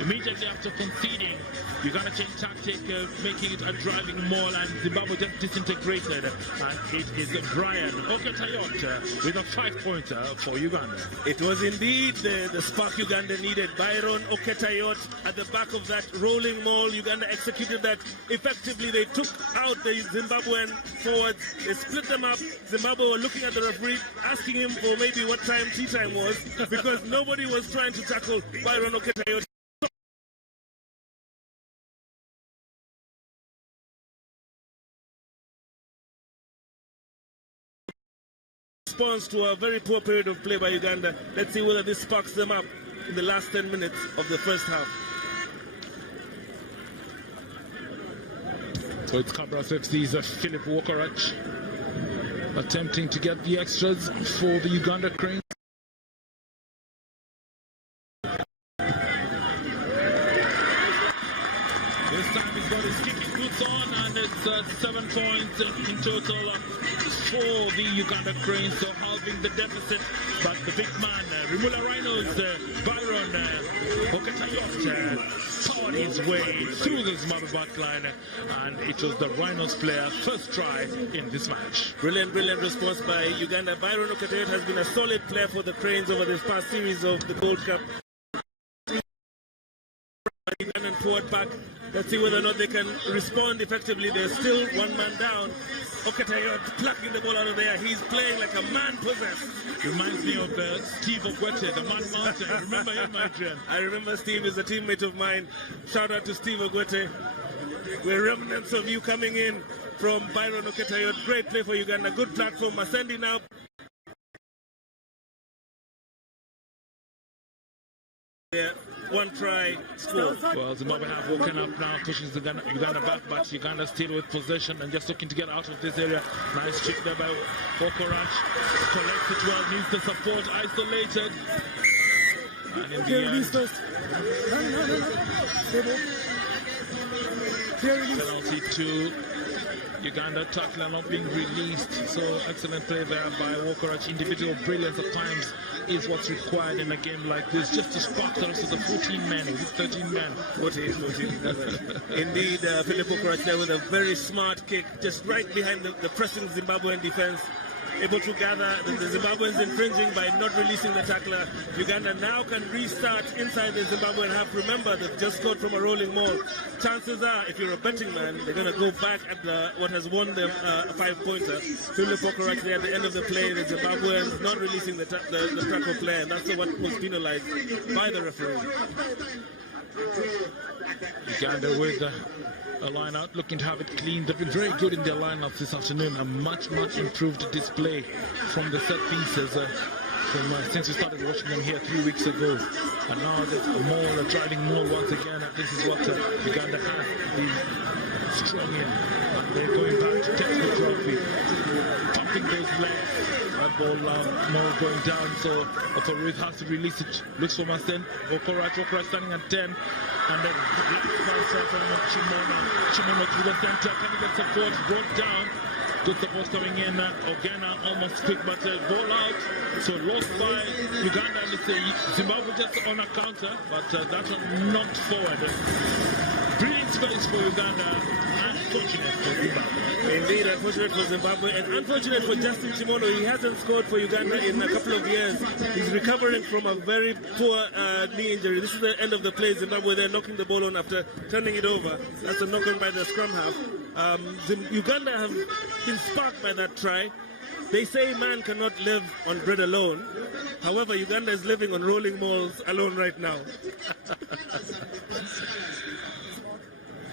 immediately after conceding, Uganda changed tactic, making it a driving maul, and Zimbabwe just disintegrated. And it is Brian Oketayot with a 5-pointer for Uganda. It was indeed the spark Uganda needed. Byron Oketayot at the back of that rolling maul. Uganda executed that effectively. They took out the Zimbabwean forwards. They split them up. Zimbabwe were looking at the referee, asking him for maybe what time tea time was, because nobody was trying to tackle Byron Oketayot. Response to a very poor period of play by Uganda. Let's see whether this sparks them up in the last 10 minutes of the first half. So it's Cabras FC's Philip Wokorach attempting to get the extras for the Uganda Cranes. This time he's got his kicking boots on, and it's 7 points in total for the Uganda Cranes, so halving the deficit. But the big man, Rimula Rhinos, Byron Oketayot, powered his way through the Zimbabwe backline, and it was the Rhinos player first try in this match. Brilliant response by Uganda. Byron Oketayot has been a solid player for the Cranes over this past series of the Gold Cup. Ugandan forward pack. Let's see whether or not they can respond effectively. There's still one man down. Oketayot plucking the ball out of there. He's playing like a man possessed. Reminds me of Steve Ogwete, the Man Mountain. Remember him, Adrian? I remember Steve is a teammate of mine. Shout out to Steve Ogwete. We're remnants of you coming in from Byron Oketayot. Great play for Uganda. Good platform. Masendi now. Yeah, 1 try score. Well, Zimbabwe have woken up now, pushing Uganda back, but Uganda still with possession and just looking to get out of this area. Nice trick there by Wokorach. Collects it well, needs the support, isolated. And in the end, penalty to Uganda. Tackler not being released. So excellent play there by Wokorach. Individual brilliance at times is what's required in a game like this, just to spark the rest of the 14 men, with 13 men. 14. Indeed, Philip Wokorach there with a very smart kick, just right behind the pressing Zimbabwean defense. Able to gather the Zimbabweans infringing by not releasing the tackler. Uganda now can restart inside the Zimbabwean half. Remember, they've just scored from a rolling maul. Chances are, if you're a betting man, they're going to go back at what has won them a 5-pointer. Philip Wokorach there at the end of the play, the Zimbabweans not releasing the tackle play, and that's what was penalized by the referee. Uganda with a line-out, looking to have it clean. They've been very good in their line-ups this afternoon. A much improved display from the set pieces since we started watching them here 3 weeks ago. And now there's a maul, a driving maul once again. And this is what Uganda has been strong in. And they're going back to textbook rugby, pumping those legs. That ball maul going down, so Ruth has to release it. Looks for Masen. Wokorach standing at 10. And then Chimono to the center, coming get support, brought down. Good support coming in. Ogena almost quick, but ball out. So lost by Uganda, and Zimbabwe just on a counter, but that one knocked forward. breathing space for Uganda. Unfortunate for Zimbabwe. Indeed, unfortunate for Zimbabwe and unfortunate for Justin Chimono. He hasn't scored for Uganda in a couple of years. He's recovering from a very poor knee injury. This is the end of the play. Zimbabwe, they're knocking the ball on after turning it over. That's a knock on by the scrum half. Uganda have been sparked by that try. They say man cannot live on bread alone. However, Uganda is living on rolling malls alone right now.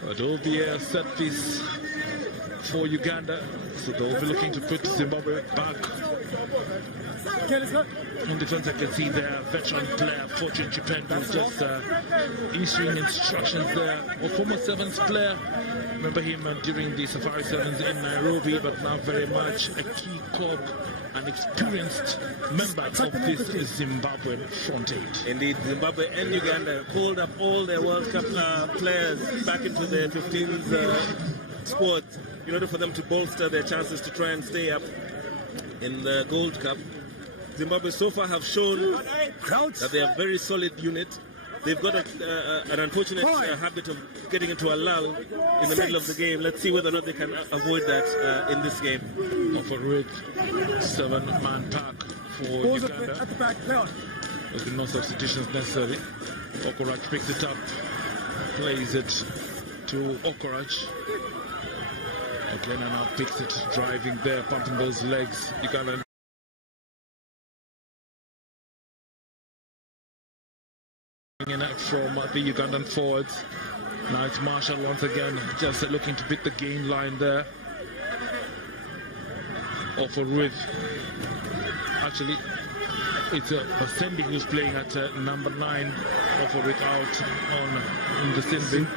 It will be a set piece for Uganda, so they'll be looking to put Zimbabwe back in defense. I can see their veteran player, Fortune Chipendo, just issuing instructions there. A former Sevens player, remember him during the Safari Sevens in Nairobi, but now very much a key cog, an experienced member of this Zimbabwean front eight. Indeed, Zimbabwe and Uganda called up all their World Cup players back into their 15s squad in order for them to bolster their chances to try and stay up in the Gold Cup. Zimbabwe so far have shown that they are a very solid unit. They've got an unfortunate habit of getting into a lull in the middle of the game. Let's see whether or not they can avoid that in this game. Operate 7-man pack for Uganda. At the back, There's no substitutions necessary. Okorach picks it up, plays it to Okorach. Again, and now picks it, driving there, pumping those legs. Uganda in from the Ugandan forwards. Now it's Marshall once again, just looking to beat the gain line there. Offer with, actually, it's Basendi who's playing at number 9. Offer with out on the Simbi.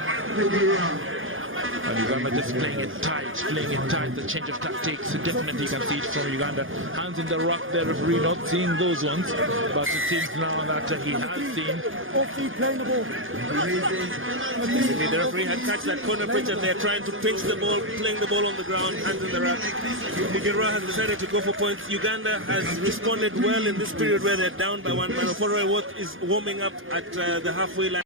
And Uganda just playing it tight, the change of tactics, definitely you can see it from Uganda. Hands in the rough there, referee not seeing those ones, but it seems now that he has seen. Playing the ball. The referee had catch that corner pitch and they're trying to pinch the ball, playing the ball on the ground, hands in the rough. Nigeria has decided to go for points. Uganda has responded well in this period where they're down by 1 man. Oforoy Watt is warming up at the halfway line.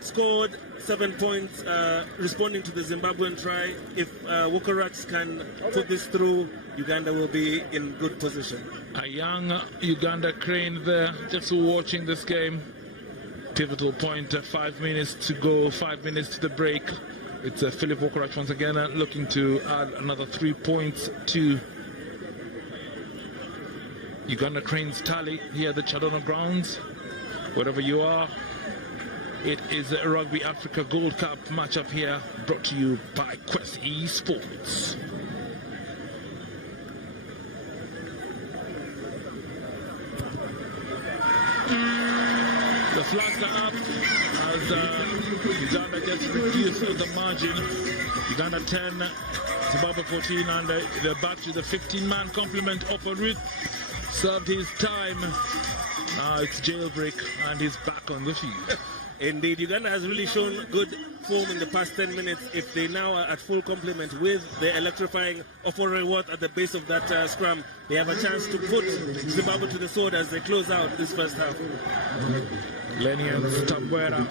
Scored 7 points, responding to the Zimbabwean try. If Wokorats can put this through, Uganda will be in good position. A young Uganda crane there, just watching this game. Pivotal point, 5 minutes to go, 5 minutes to the break. It's Philip Wokorats once again looking to add another 3 points to Uganda crane's tally here at the Chadona grounds. Wherever you are, it is a Rugby Africa Gold Cup matchup here, brought to you by Quest Esports. The flags are up as Uganda gets reduced the margin. Uganda 10, Zimbabwe 14, and they're back to the 15-man complement. Offer Ruth served his time. Now it's jailbreak and he's back on the field. Indeed, Uganda has really shown good form in the past 10 minutes. If they now are at full complement with the electrifying Oforoy Watt at the base of that scrum, they have a chance to put Zimbabwe to the sword as they close out this first half. Lenian Tambwera,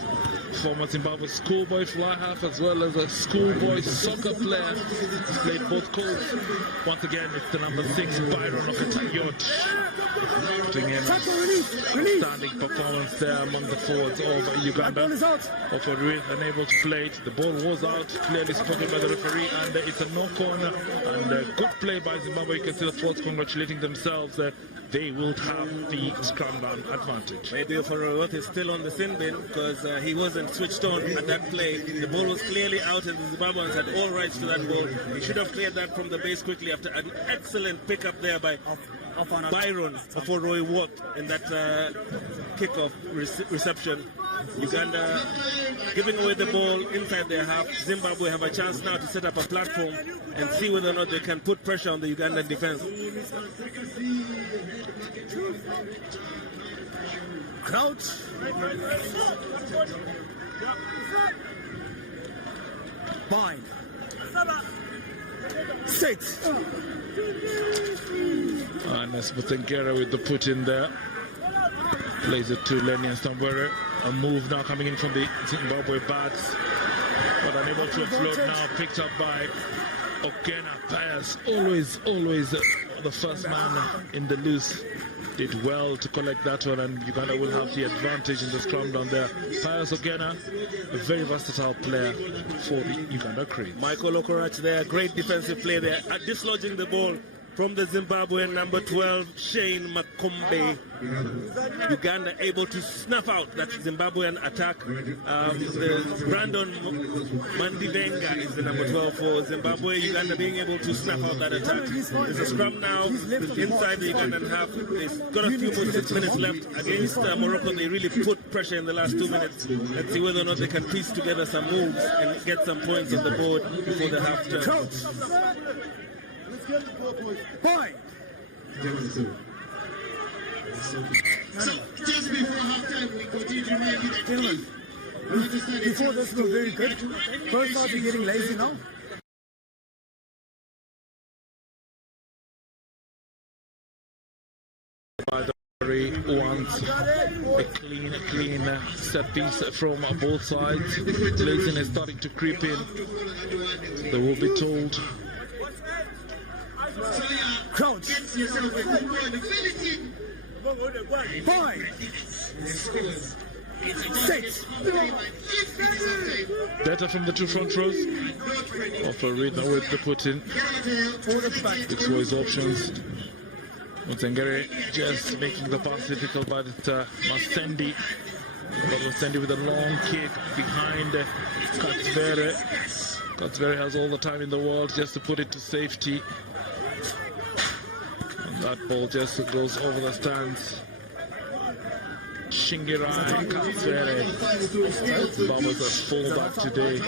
former Zimbabwe schoolboy fly half as well as a schoolboy soccer player. He's played both codes. Once again, it's the number 6, Byron Okatayot. Putting in outstanding performance there among the forwards of Uganda. Offer Ruiz unable to play it. The ball was out, clearly spoken by the referee, and it's a no corner. And good play by Zimbabwe. You can see the forwards congratulating themselves. They will have the scrum down advantage. Maybe Oforoy Watt is still on the sin bin because he wasn't switched on at that play. The ball was clearly out and the Zimbabweans had all rights to that ball. He should have cleared that from the base quickly after an excellent pickup there by Byron Oforoy Watt in that kickoff reception. Uganda giving away the ball inside their half. Zimbabwe have a chance now to set up a platform and see whether or not they can put pressure on the Ugandan defense. Crouch. Bind. 6. And Smutengera with the put in there. Plays it to Lenny and Stambere. A move now coming in from the Zimbabwe backs, but unable to float now. Picked up by Ogena Pius. Always the first man in the loose. Did well to collect that one, and Uganda will have the advantage in the scrum down there. Pius Ogena, a very versatile player for the Uganda Cranes. Michael Okorach there, great defensive play there, dislodging the ball from the Zimbabwean number 12, Shane Makombe. Uganda able to snuff out that Zimbabwean attack. Brandon Mandivenga is the number 12 for Zimbabwe. Uganda being able to snuff out that attack. There's a scrum now inside the Ugandan half. They've got a few more 6 minutes left against Morocco. They really put pressure in the last 2 minutes. Let's see whether or not they can piece together some moves and get some points on the board before the half turn. Point. So just before halftime, we continue to make it. Before this was very good. Both sides are getting lazy now. Wants a clean set piece from both sides. Laziness starting to creep in. They will be told. Crouch. Point. 6. Data from the two front rows. After reading with the put in. It's for his options. Mutengere just making the pass difficult, but Masendi. Masendi with a long kick behind Katsvere. Katsvere has all the time in the world just to put it to safety. And that ball just goes over the stands. Shingirai Katsvere. Zimbabwe's a fullback today.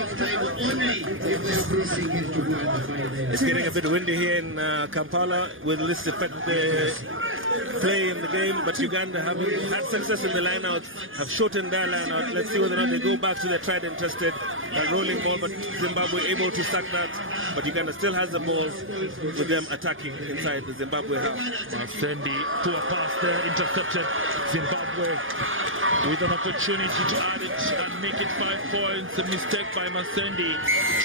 It's getting a bit windy here in Kampala with this effect they play in the game, but Uganda having had success in the lineouts, have shortened their lineout. Let's see whether or not they go back to their tried and tested rolling ball, but Zimbabwe able to sack that, but Uganda still has the ball with them attacking inside the Zimbabwe half. Masendi, poor pass there, intercepted. Zimbabwe with an opportunity to add it and make it 5 points. A mistake by Masendi.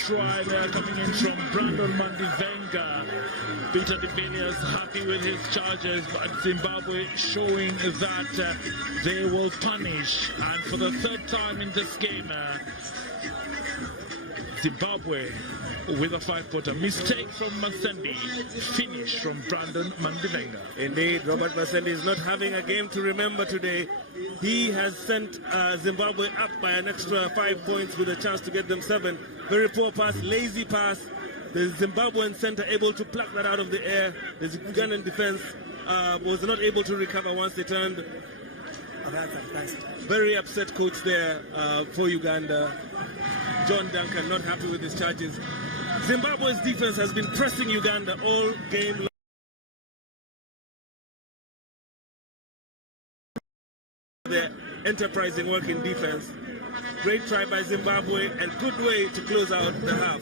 Try there coming in from Brandon Mandivenga. Peter de Villiers happy with his charges, but Zimbabwe showing that they will punish. And for the third time in this game, Zimbabwe with a 5-footer. Mistake from Masendi. Finish from Brandon Mandivenga. Indeed, Robert Masendi is not having a game to remember today. He has sent Zimbabwe up by an extra 5 points with a chance to get them 7. Very poor pass, lazy pass. The Zimbabwean center able to pluck that out of the air. The Ugandan defense was not able to recover once they turned. Very upset coach there for Uganda. John Duncan not happy with his charges. Zimbabwe's defense has been pressing Uganda all game long. Their enterprising work in defense. Great try by Zimbabwe and good way to close out the half.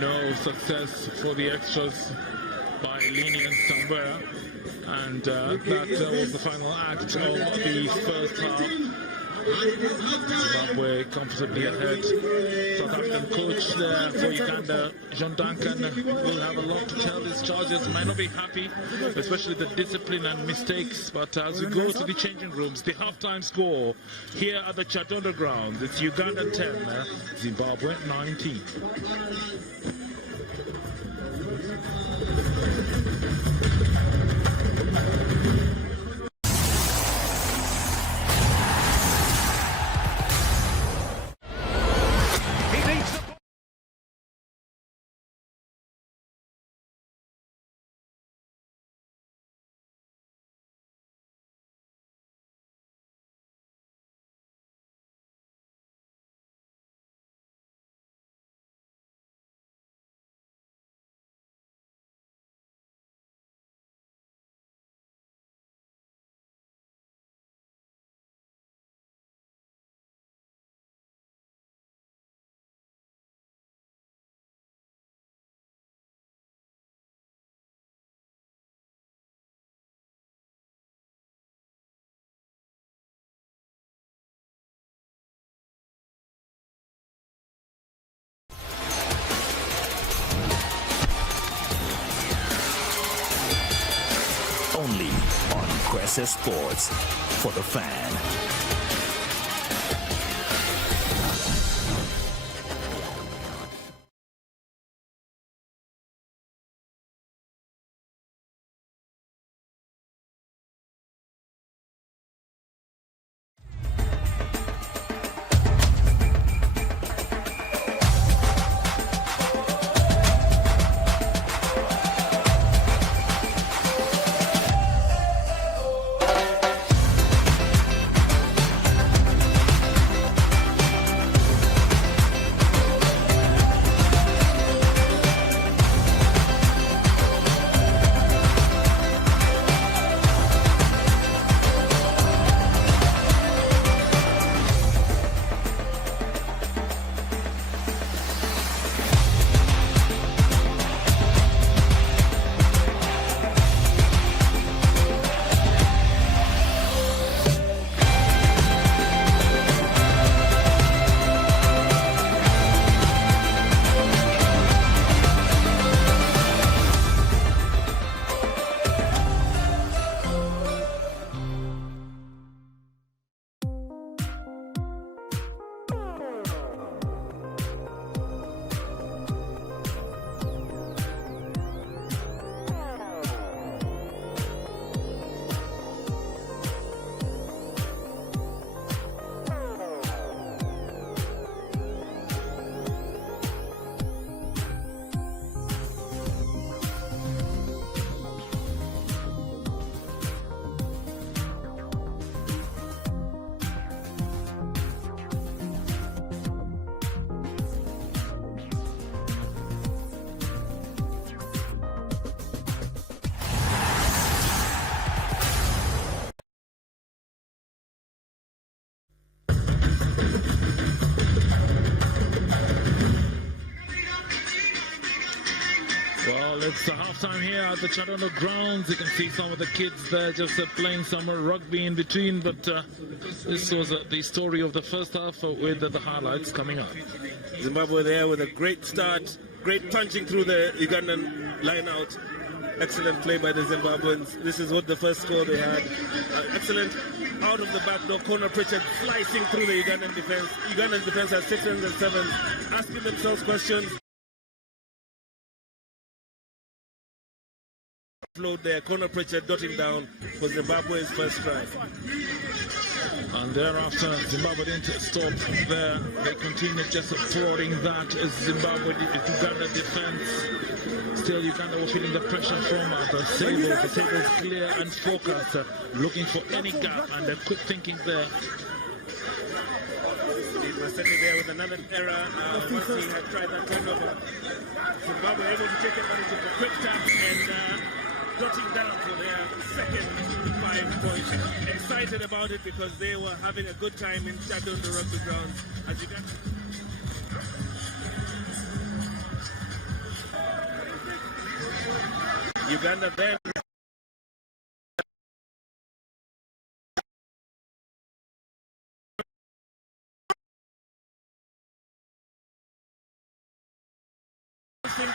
No success for the extras by Lini and Stambere, and that was the final act of the first half. Zimbabwe comfortably ahead. South African coach there for Uganda, John Duncan, will have a lot to tell. His charges might not be happy, especially the discipline and mistakes. But as we go to the changing rooms, the halftime score here at the Chatonda grounds, it's Uganda 10, Zimbabwe 19. USS Sports for the fan. Well, it's halftime here at the Toronto grounds. You can see some of the kids there just playing some rugby in between. But this was the story of the first half with the highlights coming up. Zimbabwe there with a great start, great punching through the Ugandan line out. Excellent play by the Zimbabweans. This is what the first score they had. Excellent out of the back door corner. Pritchard slicing through the Ugandan defense. Ugandan defense has 6 and 7, asking themselves questions. Float there, corner Pritchard dotting down for Zimbabwe's first try. And thereafter, Zimbabwe didn't stop there. They continued just thwarting that Uganda defense. Still, Uganda were feeling the pressure from the Sables. The Sables clear and focused, looking for any gap, and quick thinking there. He was sitting there with another error. Once he had tried that turnover, Zimbabwe able to take advantage of the quick tap and jotting down for their second 5 points. Excited about it because they were having a good time in shadow on the rugby ground. As Uganda then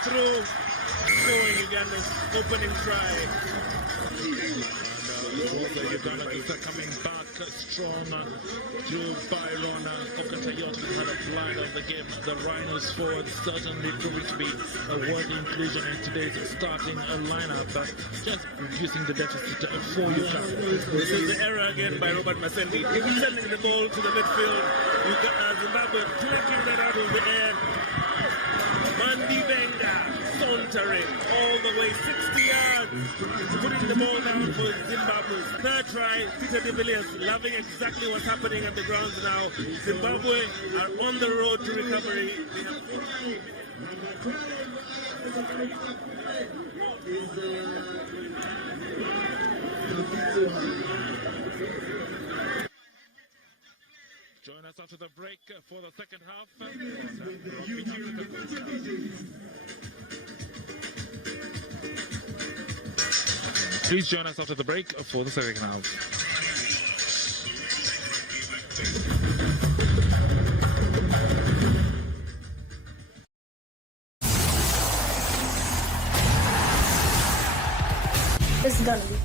through, showing Uganda's opening try. And Uganda is coming back strong through Byron Okatayot, who had a plan of the game. The Rhinos forward certainly proving to be a worthy inclusion in today's starting lineup, just reducing the deficit for Uganda. This is the error again by Robert Masendi, sending the ball to the midfield. Zimbabwe flicking that out of the air. Mandi Benga sauntering all the way 60 yards, putting the ball down for Zimbabwe's third try. Peter de Villiers loving exactly what's happening at the grounds now. Zimbabwe are on the road to recovery. Join us after the break for the second half. Please join us after the break for the second half. It's gonna be.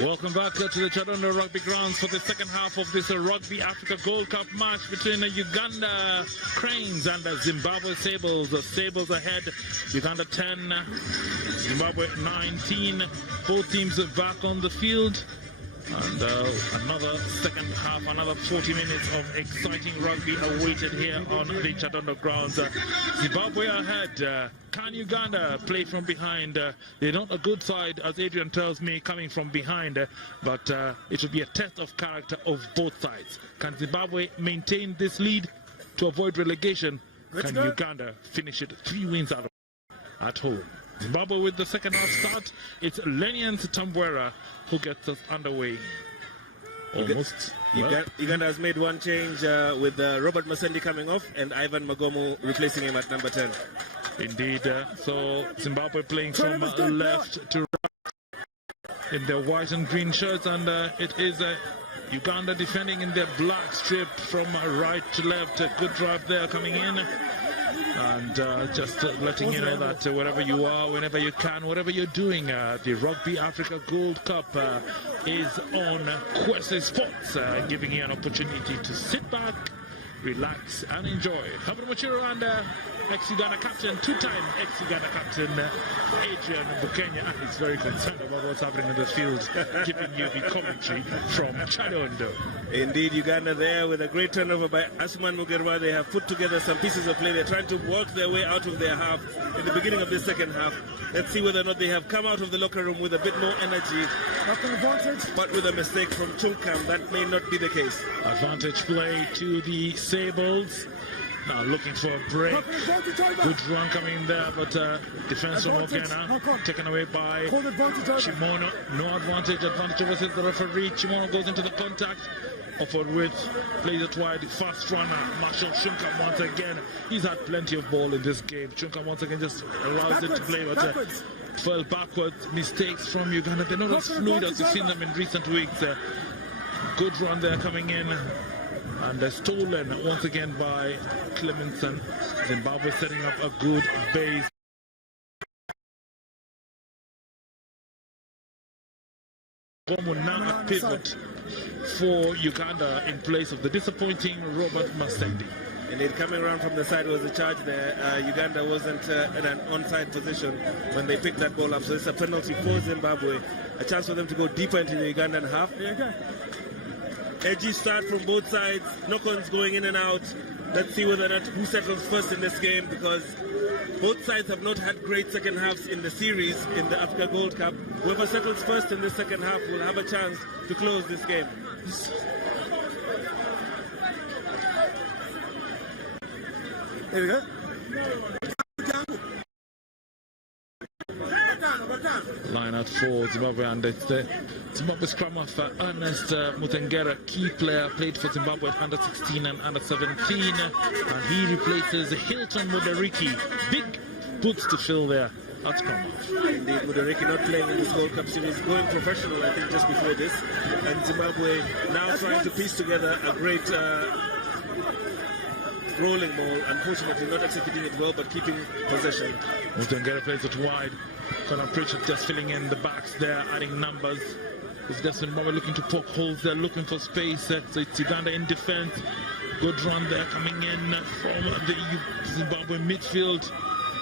Welcome back to the Chadondo Rugby Grounds for the second half of this Rugby Africa Gold Cup match between Uganda Cranes and Zimbabwe Sables. The Sables ahead, Uganda 10, Zimbabwe 19. Both teams back on the field. And another second half, another 40 minutes of exciting rugby awaited here on the Chadondo grounds. Zimbabwe ahead. Can Uganda play from behind? They're not a good side, as Adrian tells me, coming from behind, but it will be a test of character of both sides. Can Zimbabwe maintain this lead to avoid relegation? Can Uganda finish it 3 wins out at home? Zimbabwe with the second half start. It's Lenian Tambwera who gets us underway. Almost. Uganda has made one change with Robert Masendi coming off and Ivan Magomo replacing him at number 10. Indeed. So Zimbabwe playing from left to right in their white and green shirts, and it is Uganda defending in their black strip from right to left. A good drive there coming in. And just letting you know that wherever you are, whenever you can, whatever you're doing, the Rugby Africa Gold Cup is on Kwese Sports, giving you an opportunity to sit back, relax, and enjoy. Habra Machiro and ex-Uganda captain, two-time ex-Uganda captain, Adrian Bukenya, is very concerned about what's happening in the field, giving you the commentary from Chadondo. Indeed, Uganda there with a great turnover by Asuman Mugerwa. They have put together some pieces of play. They're trying to work their way out of their half in the beginning of the second half. Let's see whether or not they have come out of the locker room with a bit more energy. But with a mistake from Chunkam, that may not be the case. Advantage play to the Sables. Now looking for a break. Good run coming in there, but defense from Ogena taken away by Chimono. No advantage. Advantage overseas the referee. Chimono goes into the contact. Offered with, plays it wide, fast runner, Marshall Chunkam once again. He's had plenty of ball in this game. Chunkam once again just allows it to play, but fell backwards. Mistakes from Uganda. They're not as fluid as we've seen them in recent weeks. Good run there coming in. And they're stolen once again by Clemenson. Zimbabwe setting up a good base. Now a pivot for Uganda in place of the disappointing Robert Masendi. Indeed, coming around from the side was a charge there. Uganda wasn't in an onside position when they picked that ball up. So it's a penalty for Zimbabwe. A chance for them to go deeper into the Ugandan half. Edgy start from both sides. Knock-ons going in and out. Let's see whether or not who settles first in this game, because both sides have not had great second halves in the series in the Africa Gold Cup. Whoever settles first in the second half will have a chance to close this game. There we go. Line out for Zimbabwe, and it's the Zimbabwe scrum of Ernest Mutengera, key player, played for Zimbabwe at under 16 and under 17, and he replaces Hilton Mudariki. Big boots to fill there at scrum. Indeed, Mudariki not playing in this Gold Cup series, going professional I think just before this, and Zimbabwe now trying to piece together a great rolling ball, unfortunately not executing it well but keeping possession. Mutengera plays it wide. Connor Pritchard just filling in the backs there, adding numbers. It's just Zimbabwe looking to poke holes there, looking for space. So it's Uganda in defense. Good run there coming in from the Zimbabwe midfield.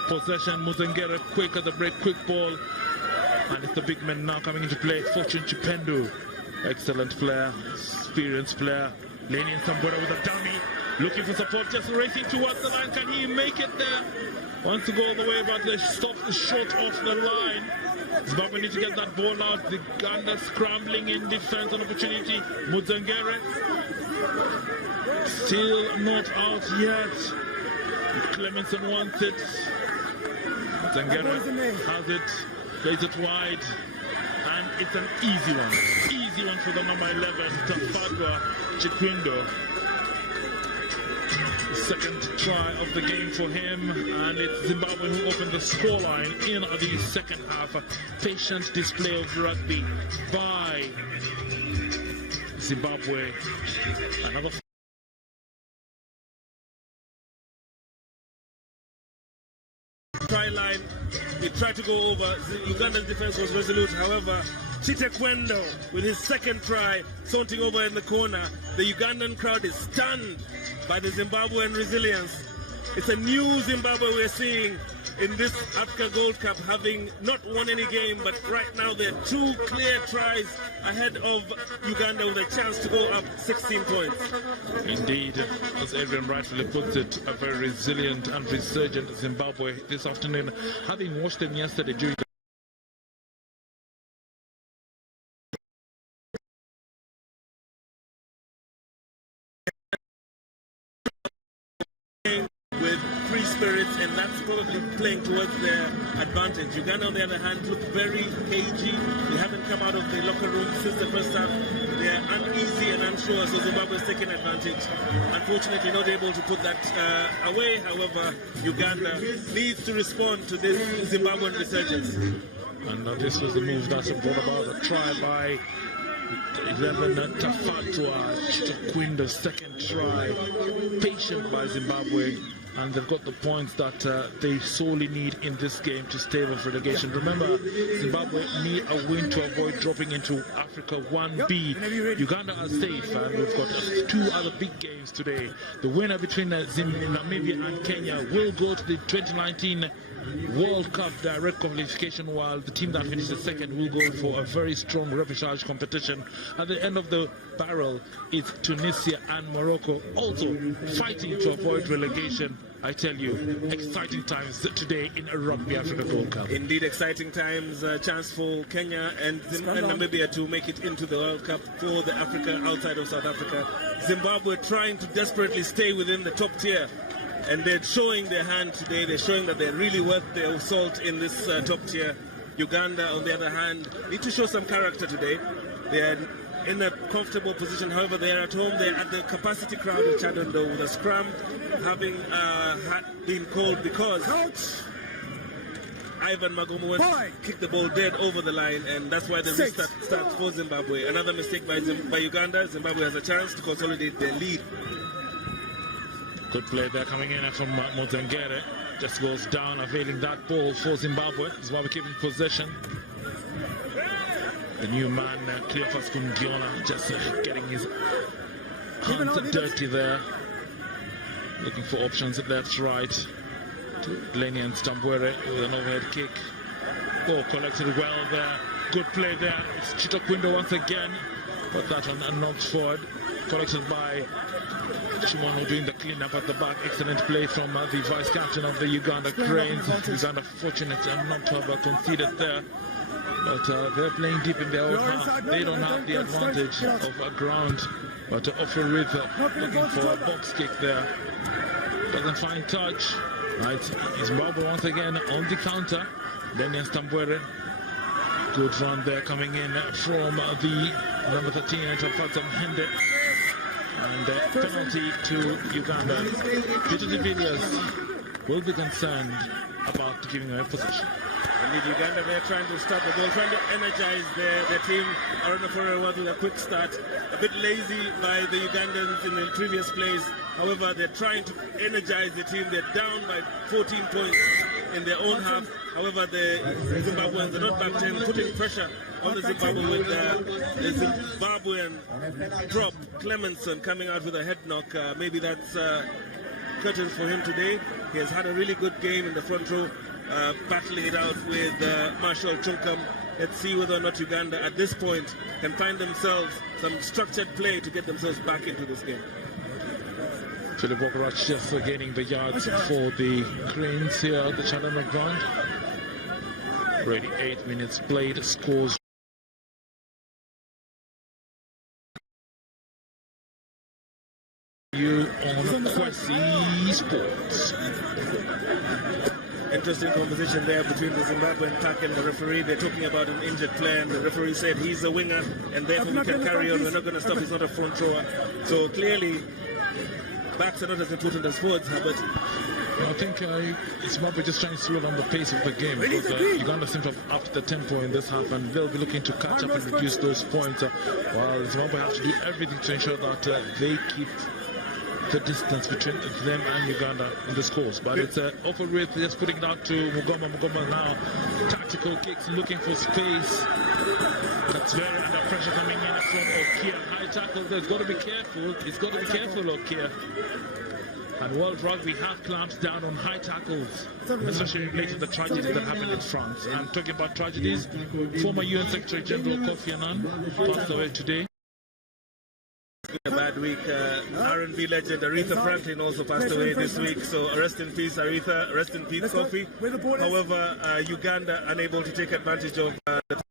Possession, Mutengera quick as a break, quick ball. And it's the big men now coming into play. Fortune Chipendu, excellent player, experienced player. Lenian Tambora with a dummy. Looking for support, just racing towards the line. Can he make it there? Wants to go all the way, but they stop short off the line. Zimbabwe need to get that ball out. The Uganda scrambling in defense, an opportunity. Mutengere still not out yet. Clemenson wants it. Mutengere has it, plays it wide, and it's an easy one. Easy one for the number 11, Tafagwa Chikwindo. Second try of the game for him, and it's Zimbabwe who opened the scoreline in the second half. A patient display of rugby by Zimbabwe. Another try line. He tried to go over. Uganda's defense was resolute. However, Chitekwendo with his second try, saunting over in the corner. The Ugandan crowd is stunned by the Zimbabwean resilience. It's a new Zimbabwe we're seeing in this Africa Gold Cup, having not won any game, but right now they're 2 clear tries ahead of Uganda with a chance to go up 16 points. Indeed, as Adrian rightfully puts it, a very resilient and resurgent Zimbabwe this afternoon. Having watched them yesterday during the with free spirits, and that's probably playing towards their advantage. Uganda, on the other hand, look very cagey. They haven't come out of the locker room since the first half. They are uneasy and unsure, so Zimbabwe is taking advantage. Unfortunately, not able to put that away. However, Uganda needs to respond to this Zimbabwean resurgence. And this was the move that brought about a try by 11 Tafatwa Chitekwendo, second try. Patient by Zimbabwe, and they've got the points that they sorely need in this game to stave off relegation. Remember, Zimbabwe need a win to avoid dropping into Africa 1B. Uganda are safe, and we've got 2 other big games today. The winner between Namibia and Kenya will go to the 2019 World Cup direct qualification, while the team that finishes second will go for a very strong repechage competition. At the end of the barrel, it's Tunisia and Morocco also fighting to avoid relegation. I tell you, exciting times today in a Rugby Africa Gold Cup. Indeed, exciting times. Chance for Kenya and Namibia to make it into the World Cup for the Africa outside of South Africa. Zimbabwe trying to desperately stay within the top tier. And they're showing their hand today. They're showing that they're really worth their salt in this top tier. Uganda, on the other hand, need to show some character today. They're in a comfortable position. However, they're at home. They're at the capacity crowd of Chadondo, with a scrum having been called because Ivan Magomo kicked the ball dead over the line, and that's why the restart starts for Zimbabwe. Another mistake by Uganda. Zimbabwe has a chance to consolidate their lead. Good play there coming in from Mozengere. Just goes down, availing that ball for Zimbabwe. Zimbabwe keeping possession. The new man, Cleophas Kungiona, just getting his hands dirty there. Looking for options left, right. To Lenny and Stambwere with an overhead kick. Oh, collected well there. Good play there. It's Chitekwendo once again. Got that one and knocked forward. Collected by Shimono doing the clean-up at the back. Excellent play from the vice-captain of the Uganda Cranes. Uganda fortunate not to have conceded there. But they're playing deep in their own half. They don't have the advantage of a ground. But Offer River looking for a box kick there. Doesn't find touch. Right, Zimbabwe once again on the counter. Daniel Stambwere. Good run there coming in from the number 13 Tafatwa Mhende. And penalty to Uganda. Peter de Villiers will be concerned about giving away possession. Indeed, Uganda, they're trying to start the ball, trying to energize their team. Aruna Forewa with a quick start. A bit lazy by the Ugandans in the previous plays. However, they're trying to energize the team. They're down by 14 points in their own half. However, the Zimbabweans are not back 10, putting pressure on the Zimbabwe with the Zimbabwean prop, Clemenson, coming out with a head knock. Maybe that's curtains for him today. He has had a really good game in the front row, battling it out with Marshall Chunkam. Let's see whether or not Uganda at this point can find themselves some structured play to get themselves back into this game. Philip Walker-Rach just gaining the yards for the Cranes here at the Chandana ground. Already 8 minutes played, scores. You on Kwesi Sports. Interesting conversation there between the Zimbabwean pack and the referee. They're talking about an injured player, and the referee said he's a winger, and therefore we can carry on. We're not going to stop. He's not a front rower. So clearly, backs are not as important as forwards, but I think Zimbabwe just trying to slow down the pace of the game, because Uganda seems to have upped the tempo in this half, and they'll be looking to catch up and reduce those points, while Zimbabwe have to do everything to ensure that they keep the distance between them and Uganda in the scores. But it's over with, just putting it out to Mugoma. Mugoma now, tactical kicks, looking for space. That's very under pressure coming in from Okia. High tackle, there's got to be careful. He's got to be careful, Okia. And World Rugby have clamped down on high tackles, especially related to the tragedy that happened in France. I'm talking about tragedies. Former UN Secretary General Kofi Annan passed away today. A bad week. R&B legend Aretha Franklin also passed away this week. So rest in peace, Aretha. Rest in peace, Kofi. However, Uganda unable to take advantage of the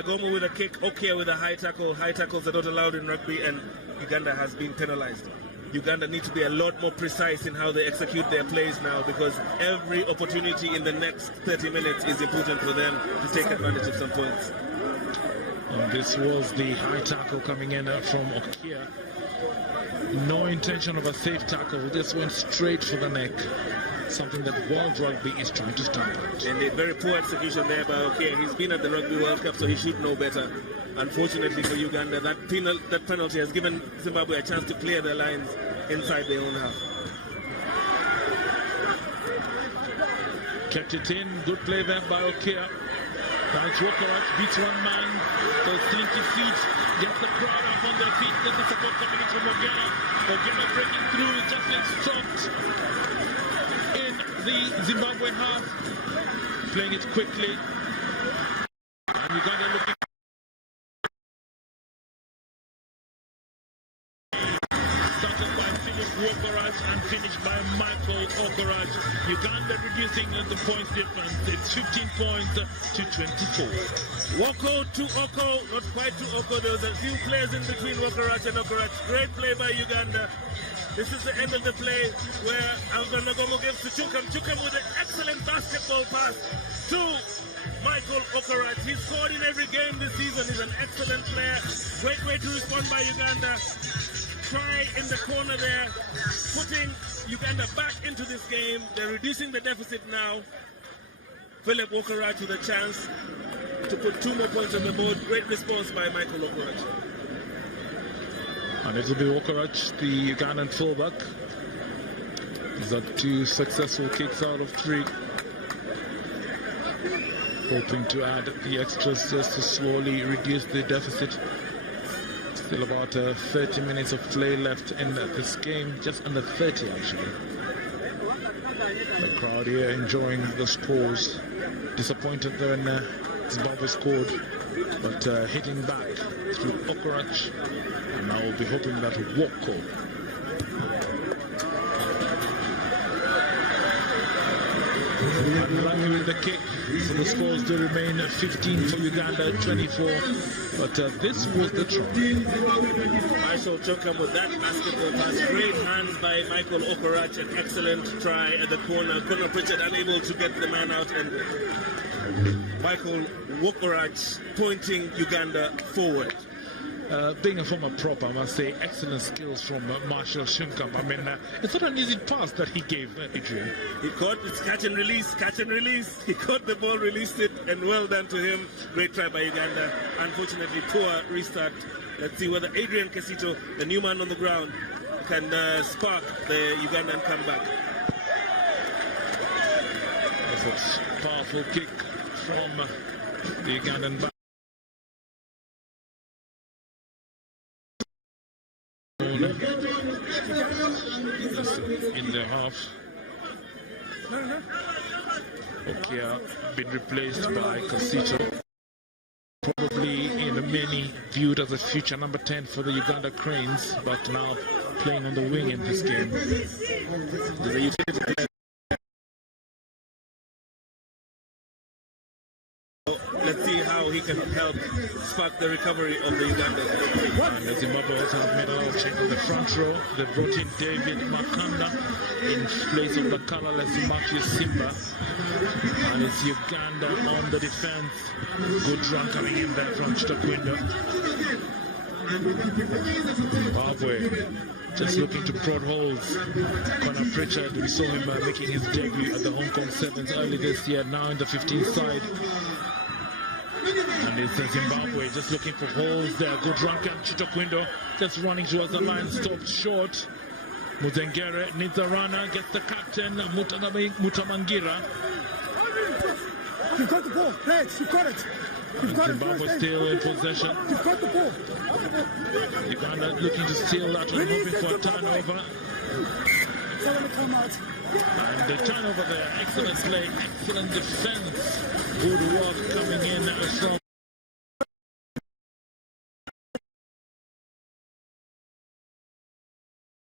Agoma with a kick, Okia with a high tackle. High tackles are not allowed in rugby, and Uganda has been penalized. Uganda need to be a lot more precise in how they execute their plays now, because every opportunity in the next 30 minutes is important for them to take advantage of some points. And this was the high tackle coming in from Okia. No intention of a safe tackle, just went straight for the neck. Something that World Rugby is trying to stamp out. And a very poor execution there by Okia. He's been at the Rugby World Cup, so he should know better. Unfortunately for Uganda, that penalty has given Zimbabwe a chance to clear their lines inside their own half. Kept it in, good play there by Okia. Nice Wokarach, beats one man, goes 20 feet, gets the crowd up on their feet, gets the support coming in from Ogena. Ogena breaking through, just been stopped in the Zimbabwe half. Playing it quickly. And Uganda looking. Started by Philip Wokarach and finished by Michael Okarach. Uganda reducing the points difference. It's 15 points to 24. Woko to Oko, not quite to Oko. There was a few plays in between Wokarach and Okarach. Great play by Uganda. This is the end of the play where Nagomo gives to Chukam. Chukam with an excellent basketball pass to Michael Okarach. He's scored in every game this season. He's an excellent player. Great way to respond by Uganda. Try in the corner there, putting Uganda back into this game. They're reducing the deficit now. Philip Wokarach with a chance to put 2 more points on the board. Great response by Michael Okarach. And it will be Wokarach, the Ugandan fullback. He's had 2 successful kicks out of 3. Hoping to add the extras just to slowly reduce the deficit. Still about 30 minutes of play left in this game, just under 30 actually. The crowd here enjoying the scores. Disappointed though in Zimbabwe scored, but hitting back through Okarach. And now we'll be hoping that Woko unlucky with the kick, so the scores do remain 15 for Uganda, 24. But this was the try. Marshall Chokam with that basketball pass. Great hands by Michael Okarach. An excellent try at the corner. Conor Pritchard unable to get the man out, and Michael Okarach pointing Uganda forward. Being a former prop, I must say, excellent skills from Marshall Shunkamp. I mean, it's not an easy pass that he gave Adrian. He caught it, catch and release, catch and release. He caught the ball, released it, and well done to him. Great try by Uganda. Unfortunately, poor restart. Let's see whether Adrian Kesito, the new man on the ground, can spark the Ugandan comeback. That's a powerful kick from the Ugandan back. In the half. Okia been replaced by Casito. Probably in many viewed as a future number 10 for the Uganda Cranes, but now playing on the wing in this game. Let's see how he can help spark the recovery of the Ugandans. And the Zimbabwe also have made a change in the front row. They brought in David Makanda in place of the colorless Marcus Simba. And it's Uganda on the defense. Good run coming in there from Chitakwinda. Zimbabwe just looking to prod holes. Conor Pritchard, we saw him making his debut at the Hong Kong Sevens early this year, now in the 15th side. And it's Zimbabwe just looking for holes there. Good run, Chitakwinda just running towards the line, stopped short. Mutengere needs a runner, gets the captain, Mutamangira. You've got the ball, players, you've got it. You've got Zimbabwe it. still in possession. You've got the ball. Uganda looking to steal that one, hoping for a turnover. Tell them to come out. And the turnover there, excellent play, excellent defense. Good work coming in from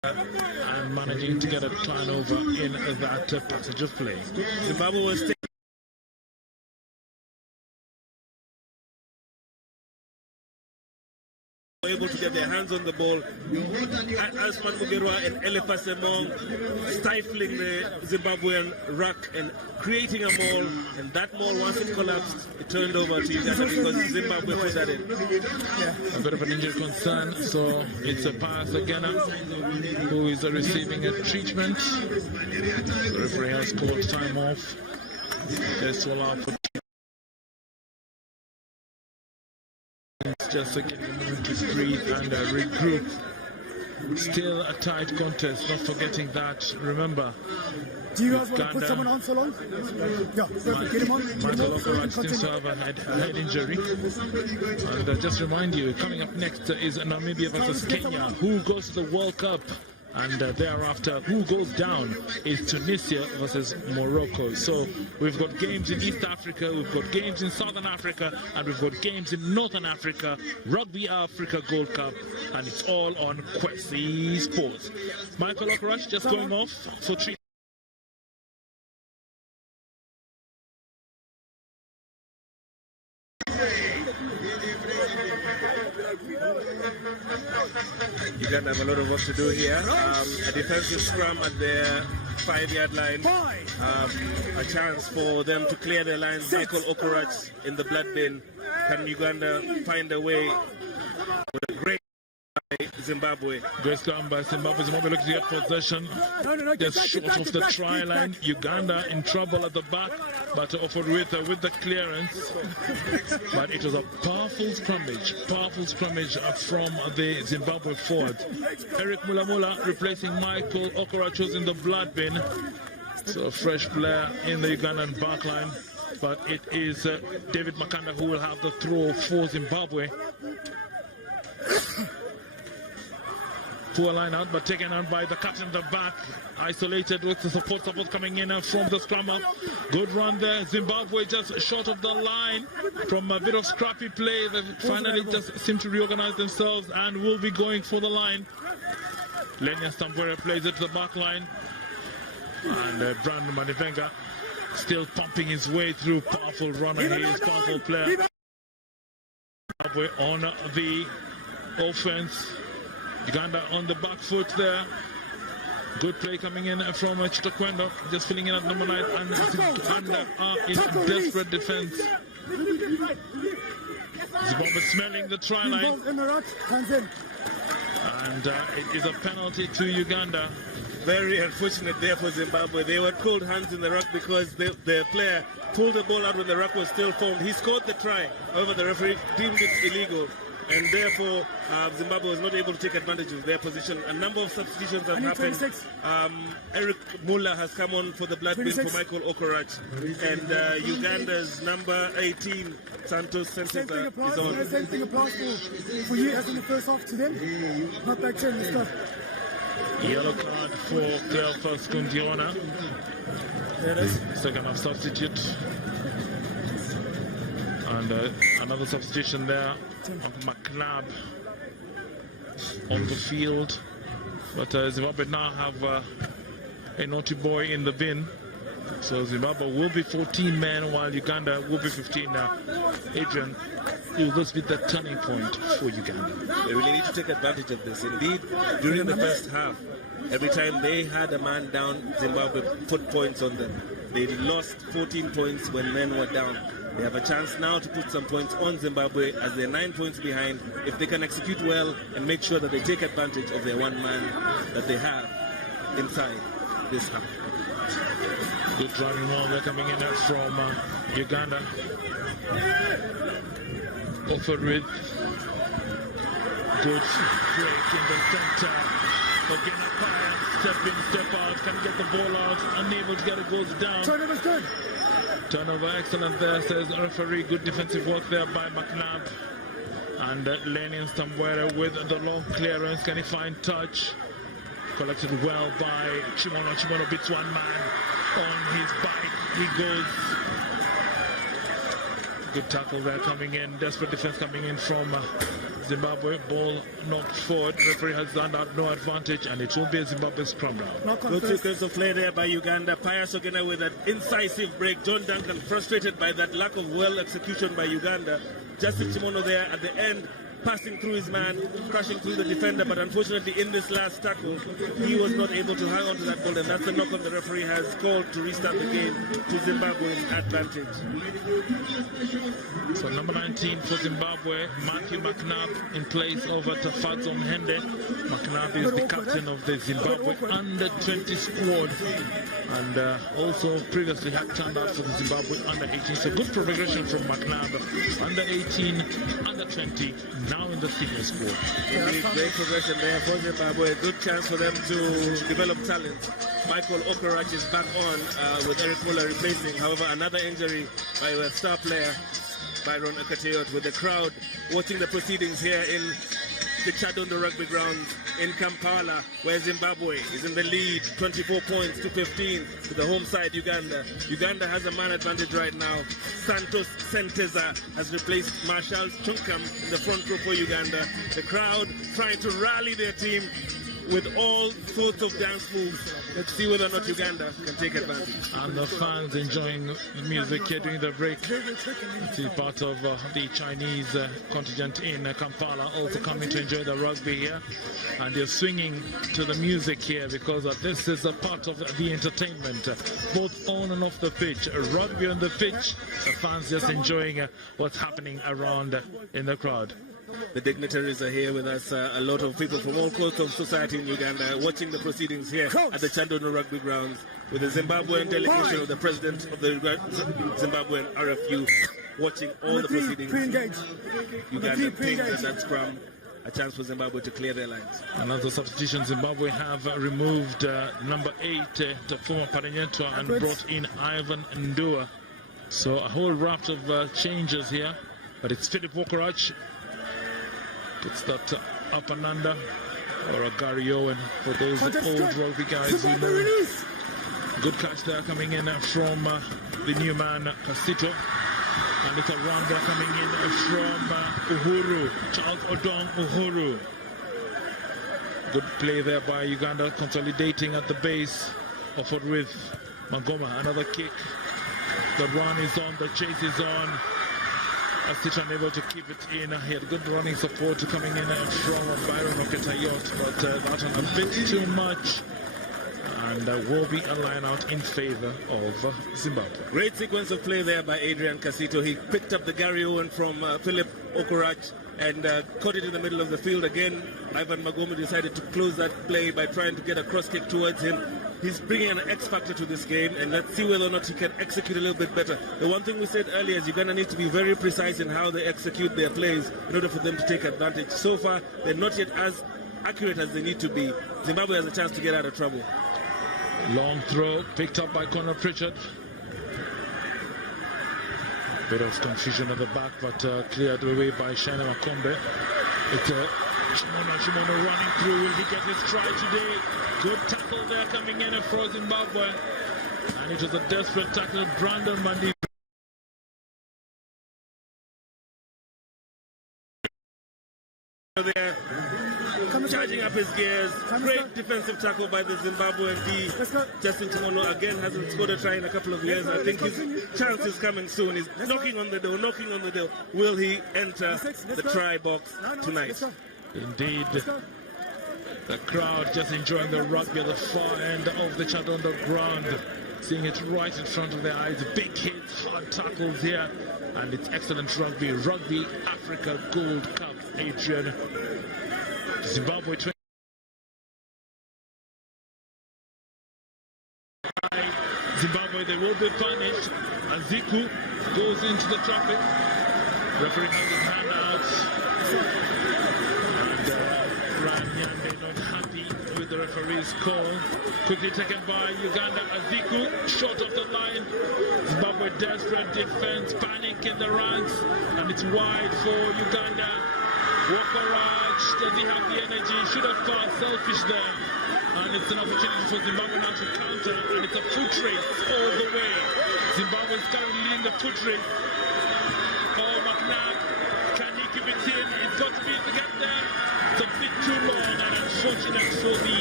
and managing to get a turnover in that passage of play. Zimbabwe was able to get their hands on the ball. Asman Mugerwa and Eliphas Emong stifling the Zimbabwean ruck and creating a maul, and that maul, once it collapsed, it turned over to Uganda because Zimbabwe put that in. A bit of an injury concern, so it's a pass again, who is receiving a treatment. The referee has called time off. This will allow for just to get them to breathe and regroup. Still a tight contest, not forgetting that. Remember, do you guys want to put someone on so long? Yeah, get him on. Michael Okorach seems to have a head injury. And just remind you, coming up next is Namibia versus Kenya. Who goes to the World Cup? And thereafter, who goes down is Tunisia versus Morocco. So we've got games in East Africa, we've got games in Southern Africa, and we've got games in Northern Africa. Rugby Africa Gold Cup, and it's all on Kwesi Sports. Michael Okorach just going off for treatment. Uganda have a lot of work to do here. A defensive scrum at their 5-yard line. A chance for them to clear their lines. Michael Okorach in the blood bin. Can Uganda find a way with a great Zimbabwe? Great scrum by Zimbabwe. Zimbabwe looking to get possession. Just short of the try line. Uganda in trouble at the back, but offered with the clearance. But it was a powerful scrummage from the Zimbabwe forward. Eric Mulamula replacing Michael Okorach, who's in the blood bin. So a fresh player in the Ugandan backline. But it is David Makanda who will have the throw for Zimbabwe. Poor line out, but taken on by the captain at the back. Isolated with the support coming in from the scrummer. Good run there. Zimbabwe just short of the line from a bit of scrappy play. They finally just seem to reorganize themselves and will be going for the line. Lenya Stambwere plays it to the back line. And Brandon Manivenga still pumping his way through. Powerful runner. He is powerful player. Zimbabwe on the offense. Uganda on the back foot there. Good play coming in from Chitakwendo, just filling in at number 9, and Uganda are in desperate defense. Zimbabwe smelling the try line, and it is a penalty to Uganda. Very unfortunate there for Zimbabwe. They were called hands in the ruck because the player pulled the ball out when the ruck was still formed. He scored the try, however the referee deemed it illegal. And therefore, Zimbabwe was not able to take advantage of their position. A number of substitutions have happened. Eric Muller has come on for the blood bin for Michael Okorach. And Uganda's number 18, Santos Senseka, is on. Same thing applies for you as in the first half to them. Not back 10, let's go. Yellow card for Cleophas Kundiona. There it is. Second half substitute. And another substitution there of McNabb on the field. But Zimbabwe now have a naughty boy in the bin. So Zimbabwe will be 14 men while Uganda will be 15 now. Adrian, will this be the turning point for Uganda? They really need to take advantage of this. Indeed, during the first half, every time they had a man down, Zimbabwe put points on them. They lost 14 points when men were down. They have a chance now to put some points on Zimbabwe as they're 9 points behind. If they can execute well and make sure that they take advantage of their one man that they have inside this half. Good driving ball there coming in from Uganda. Offered with good break in the center. Again, step in, step out, can get the ball out, unable to get it, goes down. Turnover's good. Turnover excellent there, says the referee. Good defensive work there by McNabb. And Lenin somewhere with the long clearance. Can he find touch? Collected well by Chimono. Chimono beats one man on his bike. He goes. Good tackle there coming in. Desperate defense coming in from Zimbabwe. Ball knocked forward. Referee has done that, no advantage, and it will be a Zimbabwe scrum down. Good sequence of play there by Uganda. Pius Ogena with an incisive break. John Duncan frustrated by that lack of well execution by Uganda. Justin Chimono there at the end, passing through his man, crashing through the defender, but unfortunately in this last tackle, he was not able to hang on to that ball, and that's the knock on the referee has called to restart the game to Zimbabwe's advantage. So number 19 for Zimbabwe, Matthew McNabb in place of Tafadzo Mhende. McNabb is the captain of the Zimbabwe under-20 squad, and also previously had turned out for the Zimbabwe under-18. So good progression from McNabb, under-18, under-20, now in the senior squad. Great progression there for Zimbabwe. Good chance for them to develop talent. Michael Okorach is back on with Eric Muller replacing. However, another injury by the star player Byron Akateyot, with the crowd watching the proceedings here in the Chadondo Rugby grounds in Kampala, where Zimbabwe is in the lead, 24 points to 15 to the home side, Uganda. Uganda has a man advantage right now. Santos Senteza has replaced Marshall Chunkam in the front row for Uganda. The crowd trying to rally their team with all sorts of dance moves. Let's see whether or not Uganda can take advantage. And the fans enjoying the music here during the break. See part of the Chinese contingent in Kampala also coming to enjoy the rugby here. And they're swinging to the music here because this is a part of the entertainment, both on and off the pitch. Rugby on the pitch, the fans just enjoying what's happening around in the crowd. The dignitaries are here with us, a lot of people from all coasts of society in Uganda watching the proceedings here at the Chandono Rugby grounds with the Zimbabwean delegation of the president of the Zimbabwean RFU watching all the proceedings. Uganda pings and that scrum. A chance for Zimbabwe to clear their lines. Another substitution. Zimbabwe have removed number 8 to former Parenyetwa and brought in Ivan Ndua. So a whole raft of changes here, but it's Philip Wokorach. Puts that up and under, or a Gary Owen for those old rugby guys who know. Good catch there coming in from the new man Kasito. And it's a run there coming in from Uhuru, Charles Odong Uhuru. Good play there by Uganda, consolidating at the base, offered with Magoma. Another kick. The run is on, the chase is on. Kasito unable to keep it in. He had good running support coming in from Byron Oketayot, but that one a bit too much. And will be a line out in favor of Zimbabwe. Great sequence of play there by Adrian Kasito. He picked up the Gary Owen from Philip Okorach and caught it in the middle of the field. Again, Ivan Magoma decided to close that play by trying to get a cross kick towards him. He's bringing an X factor to this game, and let's see whether or not he can execute a little bit better. The one thing we said earlier is Uganda needs to be very precise in how they execute their plays in order for them to take advantage. So far, they're not yet as accurate as they need to be. Zimbabwe has a chance to get out of trouble. Long throw picked up by Conor Pritchard. Bit of confusion at the back, but cleared away by Shana Makombe. It's Shimono running through. Will he get his try today? Good tackle there coming in for Zimbabwe. And it was a desperate tackle. Brandon Mandi. There, charging up his gears. Great defensive tackle by the Zimbabwean D. Justin Chimono again hasn't scored a try in a couple of years. I think his chance is coming soon. He's knocking on the door, Will he enter the try box tonight? Indeed. The crowd just enjoying the rugby at the far end of the Chadondo ground. Seeing it right in front of their eyes. Big hits, hard tackles here. And it's excellent rugby. Rugby Africa Gold Cup. Adrian. Zimbabwe 20. Zimbabwe, they will be punished. Aziku goes into the traffic. Referee has his hand out. And Ryan Nyande not happy with the referee. referee's call. Quickly taken by Uganda. Aziku, short of the line. Zimbabwe desperate defense, panic in the ranks, and it's wide for Uganda. Wokorach, does he have the energy? Should have passed, selfish there. And it's an opportunity for Zimbabwe now to counter, and it's a foot race all the way. Zimbabwe is currently leading the foot race. Oh, McNabb, can he keep it in? He's got to be to get there. It's a bit too long, and unfortunate for the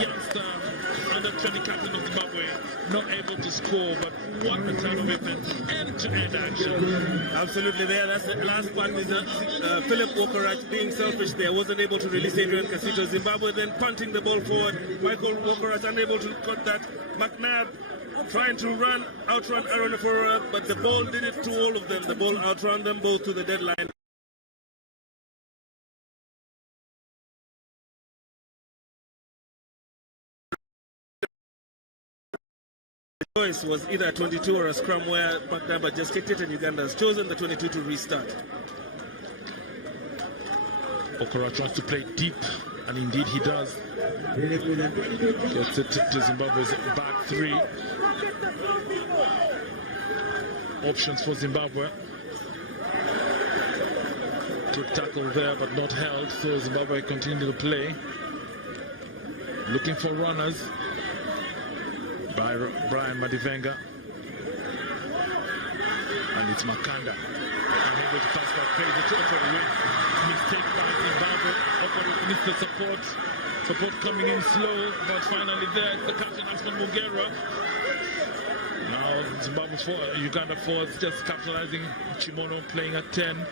youngster, under 20 captain of Zimbabwe, not able to score, but what a turn of events, end-to-end action. Absolutely there. That's the last one with Philip Wokorach being selfish there. Wasn't able to release Adrian Casito. Zimbabwe then punting the ball forward. Michael Wokorach unable to cut that. McNabb trying to outrun Aaron Afora, but the ball did it to all of them. The ball outrun them both to the deadline. The choice was either a 22 or a scrum where McNabb just kicked it, and Uganda has chosen the 22 to restart. Okora tries to play deep, and indeed he does. Gets it to Zimbabwe's back three. Options for Zimbabwe. Good tackle there, but not held, so Zimbabwe continue to play. Looking for runners by Brian Madivenga. And it's Makanda. Unable to pass by Fraser to Okoro. Mistake by Zimbabwe. Okoro needs the support. Support coming in slow, but finally there, the captain Asman Mugera. Now Zimbabwe Uganda forwards just capitalizing. Chimono playing at 10.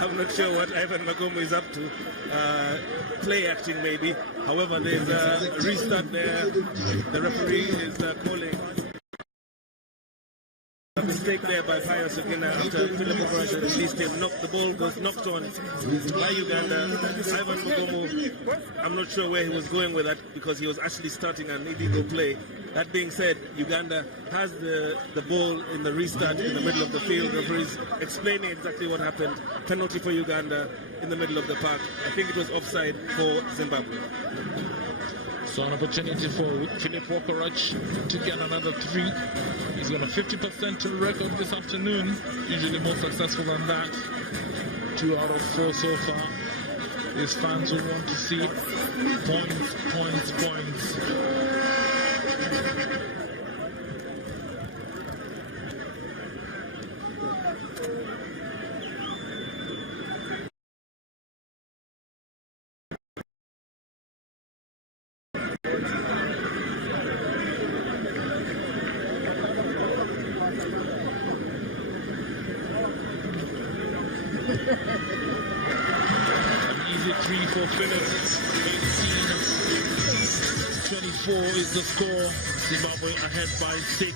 I'm not sure what Ivan Magomo is up to. Play acting maybe. However, there's a restart there. The referee is calling a mistake there by Pius Ogina after Philip Wokorach had released him. The ball was knocked on by Uganda. Ivan Magomo, I'm not sure where he was going with that because he was actually starting an illegal play. That being said, Uganda has the ball in the restart in the middle of the field. Referees explaining exactly what happened. Penalty for Uganda in the middle of the park. I think it was offside for Zimbabwe. So an opportunity for Philip Wokorach to get another 3. He's got a 50% record this afternoon. Usually more successful than that. 2 out of 4 so far. His fans will want to see points. An easy 3 for Philip. 18-24 is the score. Zimbabwe ahead by 6,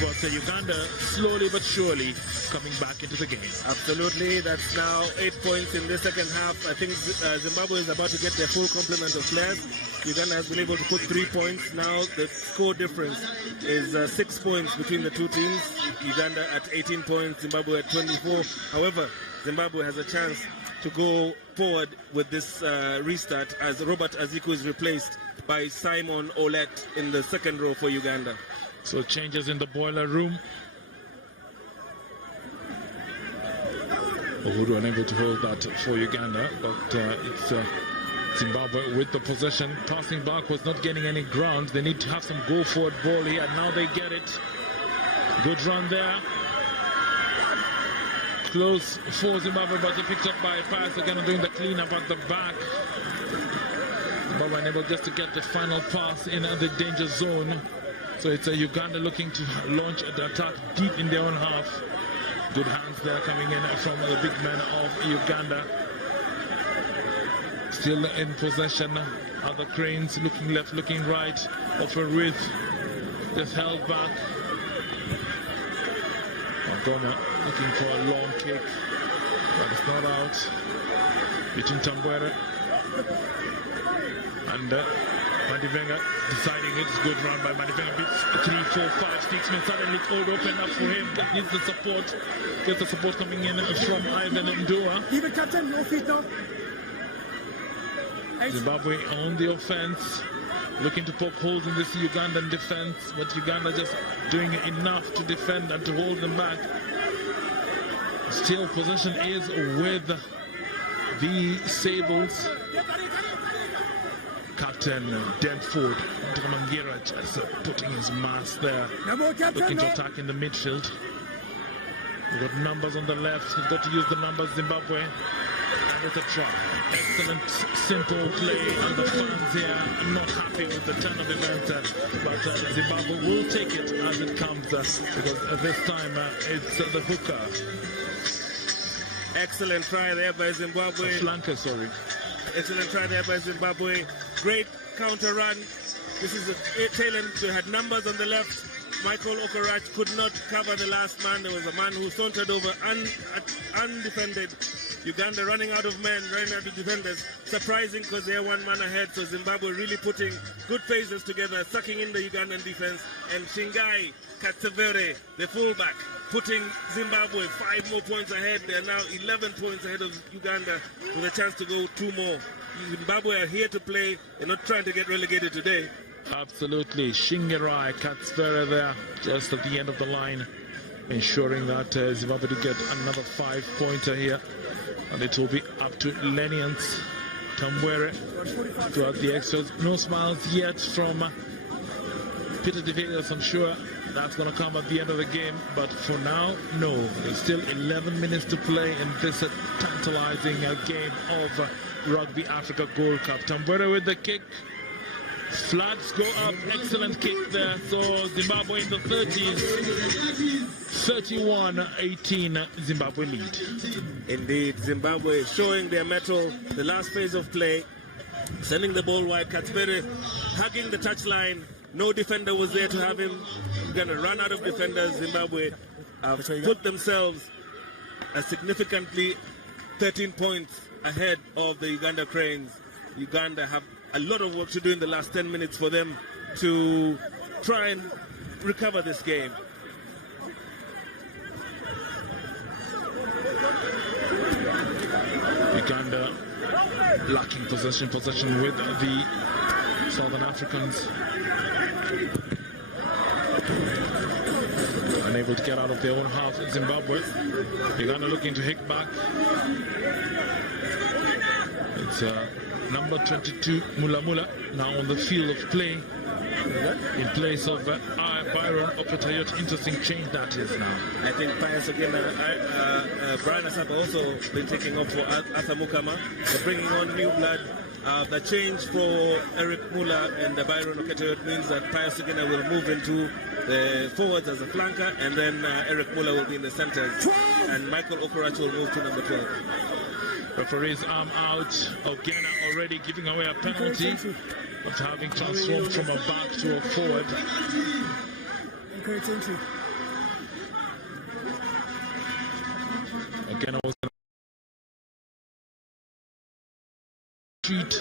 but Uganda slowly but surely coming back into the game. Absolutely, that's now 8 points in the second half. I think Zimbabwe is about to get their full complement of players. Uganda has been able to put 3 points. Now the score difference is 6 points between the two teams. Uganda at 18 points, Zimbabwe at 24. However, Zimbabwe has a chance to go forward with this restart as Robert Aziku is replaced by Simon Olet in the second row for Uganda. So changes in the boiler room. Uhuru unable to hold that for Uganda, but it's Zimbabwe with the possession. Passing back was not getting any ground. They need to have some go forward ball here. Now they get it. Good run there. Close for Zimbabwe, but he picked up by Pius again doing the cleanup at the back. Zimbabwe unable just to get the final pass in the danger zone. So it's a Uganda looking to launch the attack deep in their own half. Good hands there coming in from the big men of Uganda. Still in possession. Other Cranes looking left, looking right. Offer with just held back. Montgomery looking for a long kick, but it's not out. Between Tambwere and Madivenga deciding it's good run by Madivenga. Beats 3, 4, 5 sticks. Men suddenly cold open up for him. Needs the support. Gets the support coming in from Ivan Ndua. Even captain, your feet now. Zimbabwe on the offense, looking to poke holes in this Ugandan defense, but Uganda just doing enough to defend and to hold them back. Still, possession is with the Sables. Captain Denford Mangira just putting his mass there, looking to attack in the midfield. We've got numbers on the left. He's got to use the numbers, Zimbabwe. And with a try. Excellent, simple play. And the fans here are not happy with the turn of events. But Zimbabwe will take it as it comes. Because this time it's the hooker. Excellent try there by Zimbabwe. Flanker, sorry. Excellent try there by Zimbabwe. Great counter run. This is the tail end. They had numbers on the left. Michael Okorach could not cover the last man. There was a man who sauntered over undefended. Uganda running out of men, running out of defenders. Surprising because they're one man ahead. So Zimbabwe really putting good phases together, sucking in the Ugandan defense. And Shingai Katsevere, the fullback, putting Zimbabwe 5 more points ahead. They are now 11 points ahead of Uganda with a chance to go 2 more. Zimbabwe are here to play. They're not trying to get relegated today. Absolutely. Shingerai Katsvere there just at the end of the line, ensuring that Zimbabwe to get another 5-pointer here. And it will be up to Lenians Tambwere to add the extras. No smiles yet from Peter De Villiers. I'm sure that's going to come at the end of the game. But for now, no. There's still 11 minutes to play in this tantalizing game of Rugby Africa Gold Cup. Tambwere with the kick. Flags go up. Excellent kick there. So Zimbabwe in the 30s. 31-18 Zimbabwe lead. Indeed, Zimbabwe showing their mettle. The last phase of play. Sending the ball wide. Katsvere hugging the touchline. No defender was there to have him. Going to run out of defenders. Zimbabwe have put themselves significantly 13 points ahead of the Uganda Cranes. Uganda have a lot of work to do in the last 10 minutes for them to try and recover this game. Uganda lacking possession with the Southern Africans. Unable to get out of their own half. Zimbabwe. Uganda looking to hit back. It's number 22, Mulamula, now on the field of play in place of Byron Opetayot. Interesting change that is now. I think Pius again, Brian Asaba also been taking off for Arthur Mukama. They're bringing on new blood. The change for Eric Mula and Byron Opetayot means that Pius again will move into the forwards as a flanker, and then Eric Mula will be in the centers, and Michael Okorach will move to number 12. Referee's arm out. Ogena already giving away a penalty after having transformed from a back to a forward. Ogena was going to treat.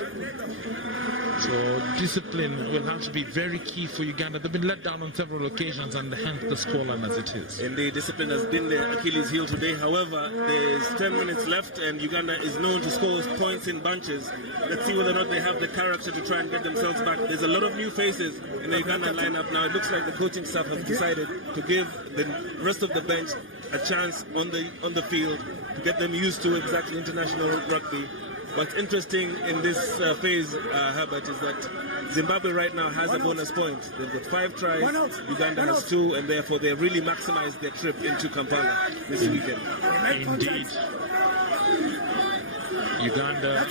So discipline will have to be very key for Uganda. They've been let down on several occasions, and hence the scoreline as it is. Indeed, discipline has been the Achilles heel today. However, there's 10 minutes left, and Uganda is known to score points in bunches. Let's see whether or not they have the character to try and get themselves back. There's a lot of new faces in the Uganda lineup now. It looks like the coaching staff have decided to give the rest of the bench a chance on the field to get them used to exactly international rugby. What's interesting in this phase, Herbert, is that Zimbabwe right now has a bonus point. They've got 5 tries, Uganda has 2, and therefore they really maximized their trip into Kampala this weekend. Indeed. Uganda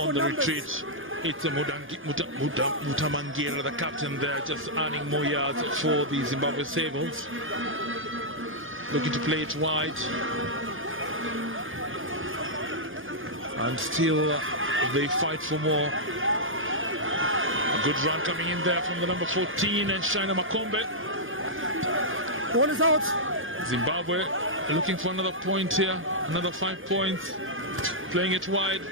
on the retreat. It's a Mutamangira, the captain there, just earning more yards for the Zimbabwe Sables. Looking to play it wide. And still they fight for more. A good run coming in there from the number 14 and Shina Makombe. Ball is out. Zimbabwe looking for another point here. Another 5 points. Playing it wide.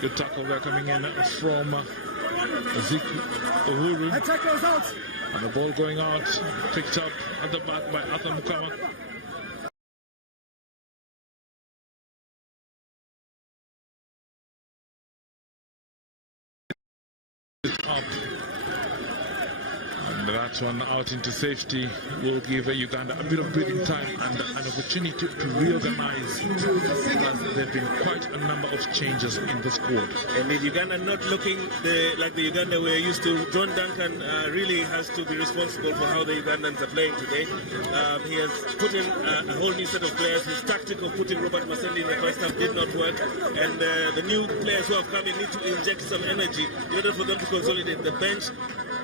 Good tackle there coming in from Uhuru. Attack goes out. And the ball going out, picked up at the back by Arthur Mukama. Up. And that one out into safety will give Uganda a bit of breathing time and an opportunity to reorganize, as there have been quite a number of changes in the squad. And in Uganda not looking like the Uganda we're used to. John Duncan really has to be responsible for how the Ugandans are playing today. He has put in a whole new set of players. His tactic of putting Robert Masendi in the first half did not work. And the new players who have come in need to inject some energy in order for them to consolidate the bench.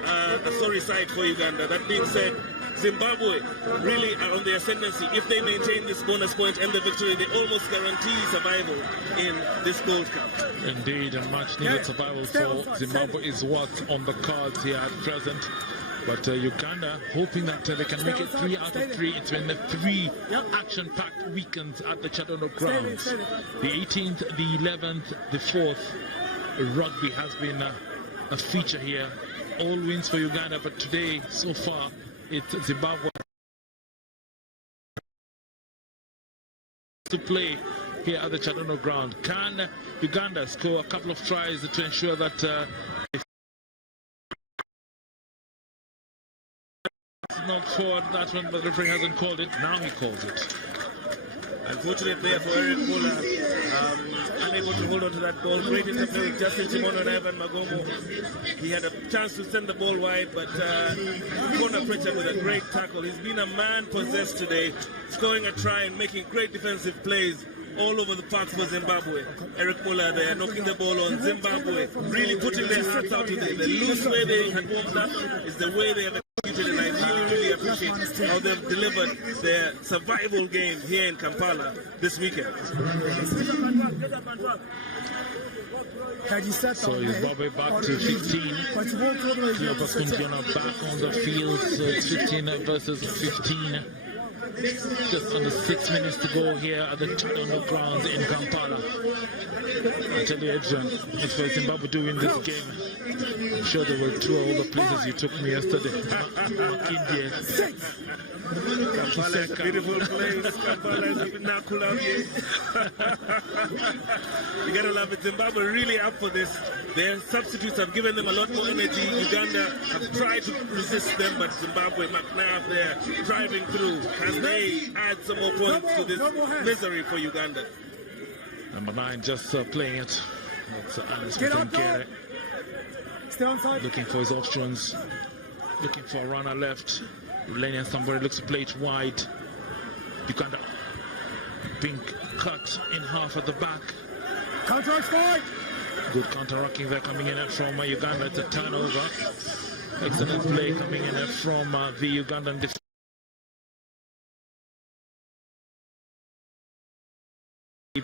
A sorry sight for Uganda. That being said, Zimbabwe really are on the ascendancy. If they maintain this bonus point and the victory, they almost guarantee survival in this Gold Cup. Indeed, and much needed survival for Zimbabwe is what's on the cards here at present. But Uganda hoping that they can make it 3 out of 3. It's been 3 action-packed weekends at the Chadono grounds. The 18th, the 11th, the 4th, rugby has been a feature here. All wins for Uganda, but today, so far, it's Zimbabwe to play here at the Chadono ground. Can Uganda score a couple of tries to ensure that not forward that one, but the referee hasn't called it. Now he calls it. Unfortunate there for Eric Muller, unable to hold on to that ball. Great interplay with Justin Timono and Ivan Magomo. He had a chance to send the ball wide, but corner pressure with a great tackle. He's been a man possessed today, scoring a try and making great defensive plays all over the park for Zimbabwe. Eric Muller there knocking the ball on. Zimbabwe really putting their hearts out today. The loose way they had warmed up is the way they have executed, and I really appreciate how they've delivered their survival game here in Kampala this weekend. So Zimbabwe back to 15. Cleopas Kundiana back on the field, so it's 15 versus 15. Just under 6 minutes to go here at the Chadono grounds in Kampala. I tell you, Adrian, it's for Zimbabwe to win this game. I'm sure they will tour all the places you took me yesterday. Makindye. Kampala is a beautiful place. Kampala is a vernacular. You gotta love it. Zimbabwe really up for this. Their substitutes have given them a lot more energy. Uganda have tried to resist them, but Zimbabwe, McNabb there, driving through. Can they add some more points to this misery for Uganda? Number 9 just playing it. That's Alice Mfumkere. Looking for his options. Looking for a runner left. Lenian somebody looks to play it wide. Uganda being cut in half at the back. Counter-attack. Good counter-rocking there coming in from Uganda. It's a turnover. Excellent play coming in from the Ugandan defense.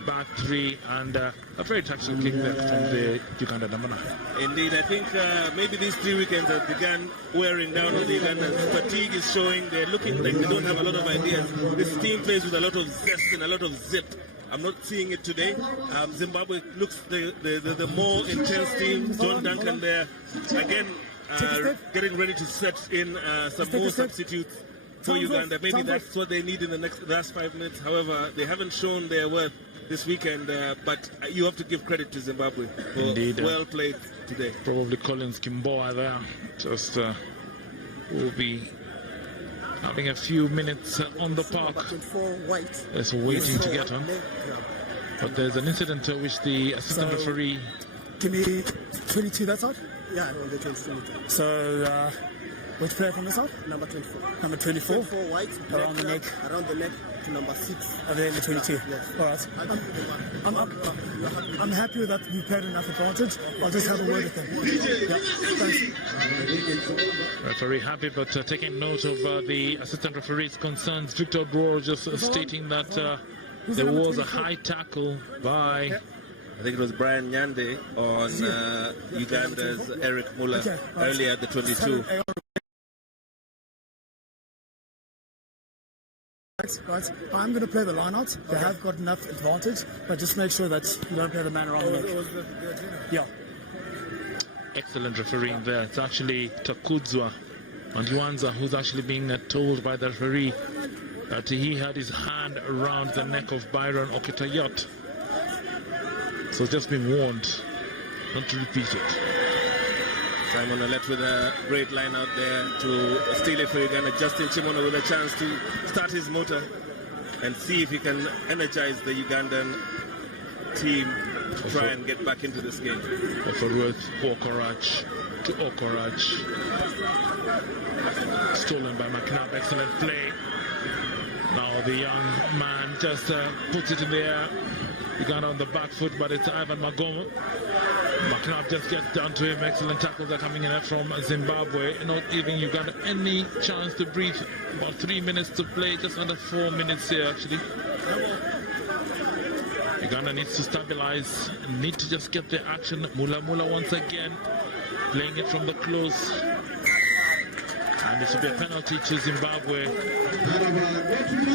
Back 3 and a very tactical kick there from the Uganda number 9. Indeed, I think maybe these 3 weekends have begun wearing down on the Ugandans. Fatigue is showing. They're looking like they don't have a lot of ideas. This team plays with a lot of zest and a lot of zip. I'm not seeing it today. Zimbabwe looks the more intense team. John Duncan there again getting ready to set in some more substitutes for Uganda. Maybe that's what they need in the last 5 minutes. However, they haven't shown their worth this weekend, but you have to give credit to Zimbabwe for well played today. Probably Collins Kimboa there just will be having a few minutes on the park. It's waiting to get on. But there's an incident which the assistant referee. Give me 22, that's out? Yeah, the 22. So, which player from this side? Number 24. Number 24? 24 white, around the neck. Around the neck to number 6. And then the 22. Yes. All right. I'm happy with that. We played enough advantage. I'll just have a word with them. Yeah. Thanks. Referee happy, but taking note of the assistant referee's concerns. Victor Dwar just stating that there was a high tackle by... I think it was Brian Nyande on Uganda's Eric Muller earlier at the 22. Right, I'm going to play the line out. They have got enough advantage, but just make sure that you don't play the man around the neck. Yeah. Excellent refereeing there. It's actually Takudzwa Andiwanza who's actually being told by the referee that he had his hand around the neck of Byron Okitayot. So just been warned not to repeat it. Simon Allet with a great line out there to steal it for Uganda. Justin Chimono with a chance to start his motor and see if he can energize the Ugandan team to try and get back into this game. Offerworth Okorach to Okorach. Stolen by McNabb. Excellent play. Now the young man just puts it in the air. Uganda on the back foot, but it's Ivan Magomo. McNabb just gets down to him. Excellent tackles are coming in from Zimbabwe. Not giving Uganda any chance to breathe. About 3 minutes to play, just under 4 minutes here actually. Uganda needs to stabilize, need to just get the action. Mula once again, playing it from the close. And this will be a penalty to Zimbabwe.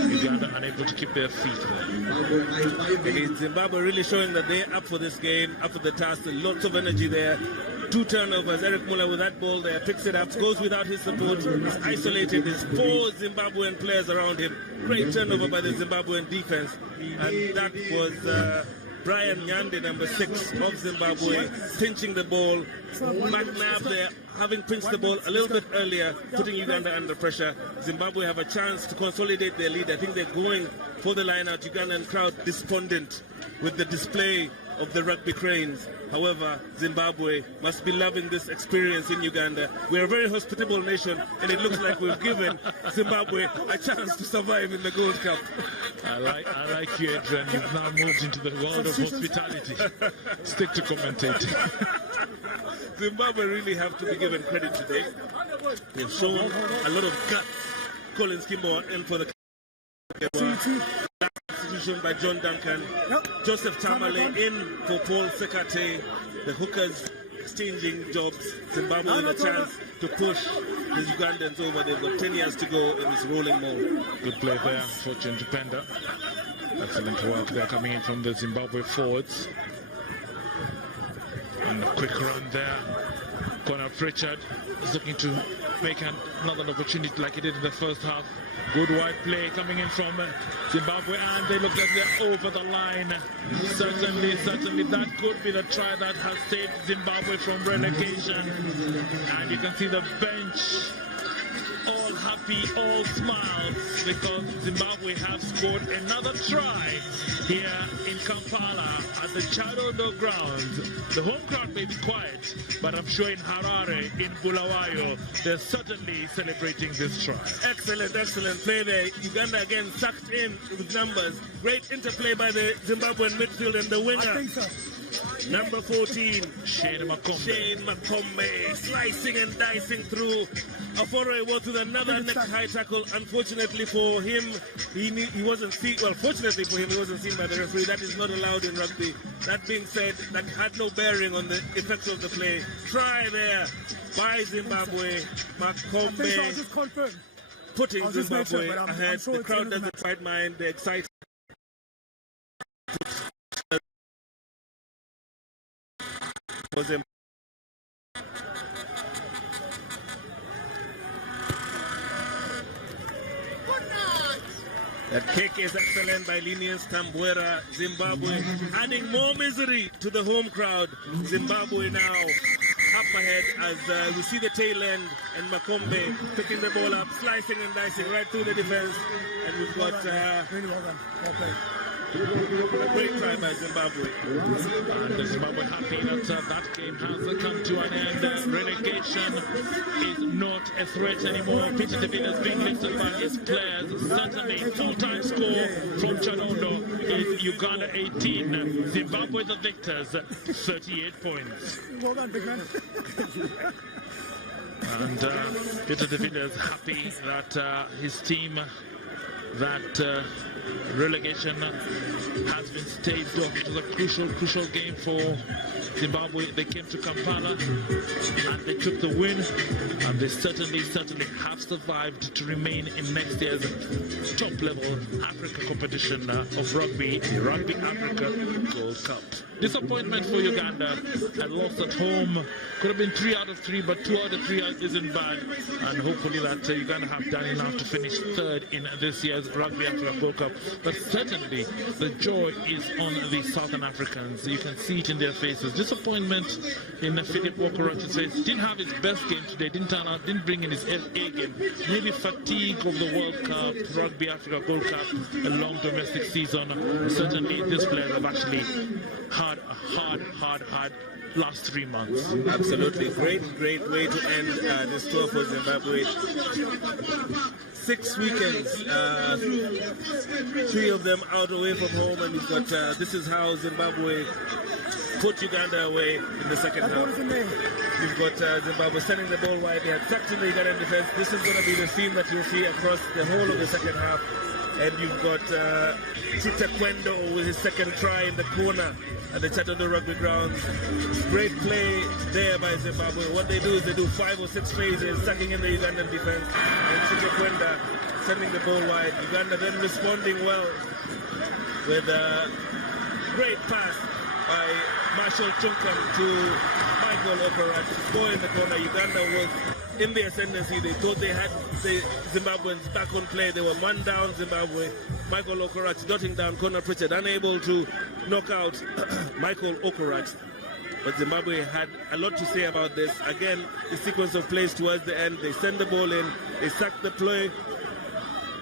Uganda unable to keep their feet there. Zimbabwe really showing that they're up for this game, up for the task. Lots of energy there. 2 turnovers. Eric Muller with that ball there, picks it up, goes without his support. He's isolated. There's 4 Zimbabwean players around him. Great turnover by the Zimbabwean defense. And that was Brian Nyande, number 6 of Zimbabwe, pinching the ball. McNabb there, having pinched the ball a little bit earlier, putting Uganda under pressure. Zimbabwe have a chance to consolidate their lead. I think they're going for the line-out. Ugandan crowd despondent with the display of the rugby cranes. However, Zimbabwe must be loving this experience in Uganda. We're a very hospitable nation, and it looks like we've given Zimbabwe a chance to survive in the Gold Cup. I like you, Adrian. You've now moved into the world of hospitality. Stick to commentating. Zimbabwe really have to be given credit today. They've shown a lot of guts. Collins Kimbo in for the substitution by John Duncan. Joseph Tamale in for Paul Sekate. The hookers exchanging jobs. Zimbabwe with a chance to push the Ugandans over. They've got 10 years to go in this rolling ball. Good play there for Chindupenda. Excellent work there coming in from the Zimbabwe forwards. And a quick run there. Connor Pritchard is looking to make another opportunity like he did in the first half. Good wide play coming in from Zimbabwe, and they look like they're over the line. Certainly that could be the try that has saved Zimbabwe from relegation. And you can see the bench all happy, all smiles, because Zimbabwe have scored another try here in Kampala at the Chadondo grounds. The home crowd may be quiet, but I'm sure in Harare, in Bulawayo, they're certainly celebrating this try. Excellent play there. Uganda again sucked in with numbers. Great interplay by the Zimbabwean midfield and the winger. Number 14, Shane Makombe, slicing and dicing through. Aforo was with another neck high tackle. Unfortunately for him, he wasn't seen. Well, fortunately for him, he wasn't seen by the referee. That is not allowed in rugby. That being said, that had no bearing on the effects of the play. Try there by Zimbabwe. Makombe putting Zimbabwe ahead. The crowd doesn't quite mind. They're excited. Was him. That kick is excellent by Linus Tambuera. Zimbabwe adding more misery to the home crowd. Zimbabwe now up ahead as we see the tail end, and Makombe picking the ball up, slicing and dicing right through the defense. And we've got a great try by Zimbabwe. And Zimbabwe happy that that game has come to an end. Relegation is not a threat anymore. Peter DeVille being lifted by his players. Certainly two-time score from Chanondo is Uganda 18. Zimbabwe the victors, 38 points. Well done, big man. And Peter DeVille is happy that his team, that relegation has been staved off. It was a crucial game for Zimbabwe. They came to Kampala and they took the win, and they certainly have survived to remain in next year's top level Africa competition of rugby, the Rugby Africa Gold Cup. disappointment for Uganda. Had lost at home. Could have been 3 out of 3, but 2 out of 3 isn't bad. And hopefully that Uganda have done enough to finish third in this year's Rugby Africa Gold Cup. But certainly the joy is on the Southern Africans. You can see it in their faces. Disappointment in Philip Walker-Ratch's face. Didn't have his best game today. Didn't turn out. Didn't bring in his A game. Maybe fatigue of the World Cup, Rugby Africa Gold Cup, a long domestic season. Certainly these players have actually had a hard last 3 months. Absolutely. Great way to end this tour for Zimbabwe. 6 weekends, 3 of them out away from home, and you've got this is how Zimbabwe put Uganda away in the second half. You've got Zimbabwe sending the ball wide. They had tucked in the Ugandan defense. This is going to be the theme that you'll see across the whole of the second half. And you've got Tita Kwendo with his second try in the corner at the Chadondo Rugby grounds. Great play there by Zimbabwe. What they do is they do 5 or 6 phases, sucking in the Ugandan defense. And Tita Kwendo sending the ball wide. Uganda then responding well with a great pass by Marshall Chunkam to Michael Operat. Score in the corner. Uganda was in the ascendancy. They thought they had the Zimbabweans back on play. They were 1 down Zimbabwe. Michael Okorat dotting down Conor Pritchard, unable to knock out Michael Okorat. But Zimbabwe had a lot to say about this. Again, the sequence of plays towards the end. They send the ball in. They sack the play.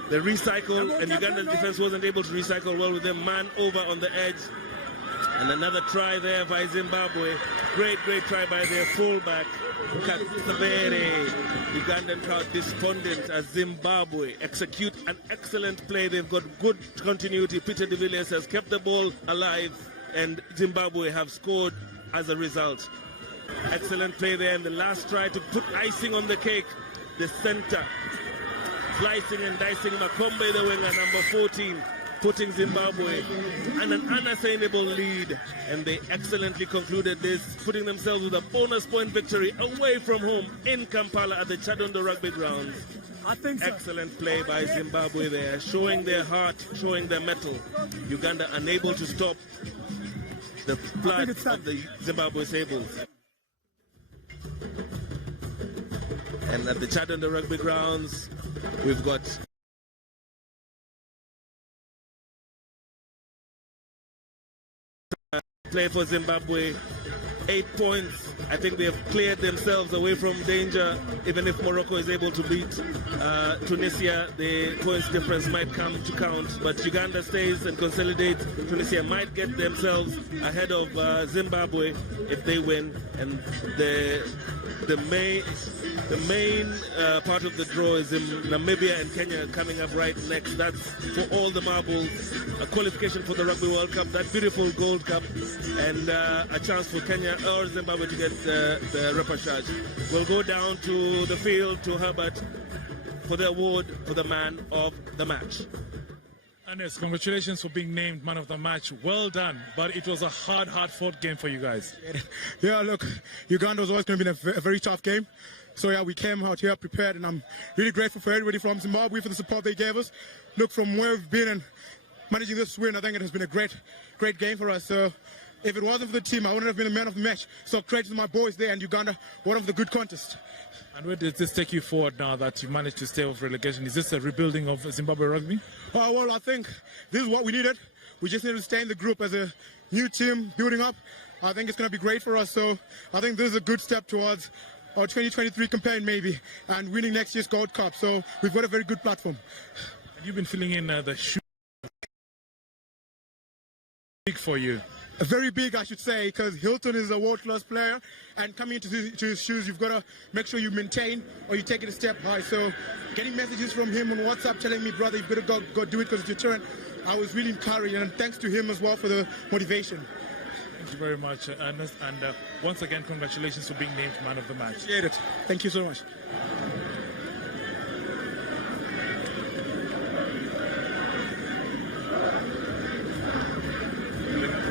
They recycle, and Uganda's defense wasn't able to recycle well with them. Man over on the edge. And another try there by Zimbabwe. Great try by their fullback, Katsabere. Ugandan crowd despondent as Zimbabwe execute an excellent play. They've got good continuity. Peter de Villiers has kept the ball alive, and Zimbabwe have scored as a result. Excellent play there, and the last try to put icing on the cake. The center, slicing and dicing Makombe, the winger, number 14. Putting Zimbabwe in an unassailable lead, and they excellently concluded this, putting themselves with a bonus point victory away from home in Kampala at the Chadondo Rugby grounds. I think so. Excellent play by Zimbabwe there, showing their heart, showing their mettle. Uganda unable to stop the flood of the Zimbabwe Sables. And at the Chadondo Rugby grounds, we've got play for Zimbabwe, 8 points. I think they have cleared themselves away from danger. Even if Morocco is able to beat Tunisia, the points difference might come to count. But Uganda stays and consolidates. Tunisia might get themselves ahead of Zimbabwe if they win. And the main part of the draw is in Namibia and Kenya coming up right next. That's for all the marbles. A qualification for the Rugby World Cup, that beautiful Gold Cup, and a chance for Kenya or Zimbabwe to get the repechage. We'll go down to the field to Herbert for the award for the man of the match. And yes, congratulations for being named man of the match. Well done, but it was a hard-fought game for you guys. Yeah, look, Uganda was always going to be a very tough game. So yeah, we came out here prepared, and I'm really grateful for everybody from Zimbabwe for the support they gave us. Look, from where we've been and managing this win, I think it has been a great game for us. So if it wasn't for the team, I wouldn't have been the man of the match. So credit to my boys there and Uganda, one of the good contests. And where does this take you forward now that you managed to stay off relegation? Is this a rebuilding of Zimbabwe Rugby? Oh, well, I think this is what we needed. We just need to stay in the group as a new team building up. I think it's going to be great for us. So I think this is a good step towards our 2023 campaign maybe and winning next year's Gold Cup. So we've got a very good platform. You've been filling in the shoe big for you. Very big, I should say, because Hilton is a world-class player, and coming into his shoes, you've got to make sure you maintain or you take it a step high. So getting messages from him on WhatsApp telling me, brother, you've got to go do it because it's your turn, I was really encouraged, and thanks to him as well for the motivation. Thank you very much, Ernest, and once again, congratulations for being named man of the match. Appreciate it. Thank you so much.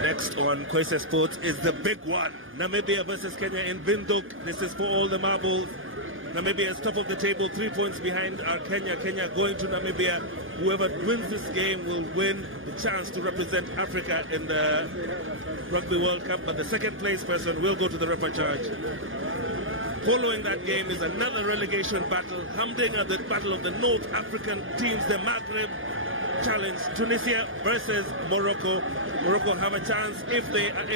Next on Kwese Sports is the big one. Namibia versus Kenya in Windhoek. This is for all the marbles. Namibia is top of the table, 3 points behind our Kenya. Kenya going to Namibia. Whoever wins this game will win the chance to represent Africa in the Rugby World Cup, but the second place person will go to the repechage. Following that game is another relegation battle, Hamdinga, the battle of the North African teams, the Maghreb Challenge, Tunisia versus Morocco. Morocco have a chance if they are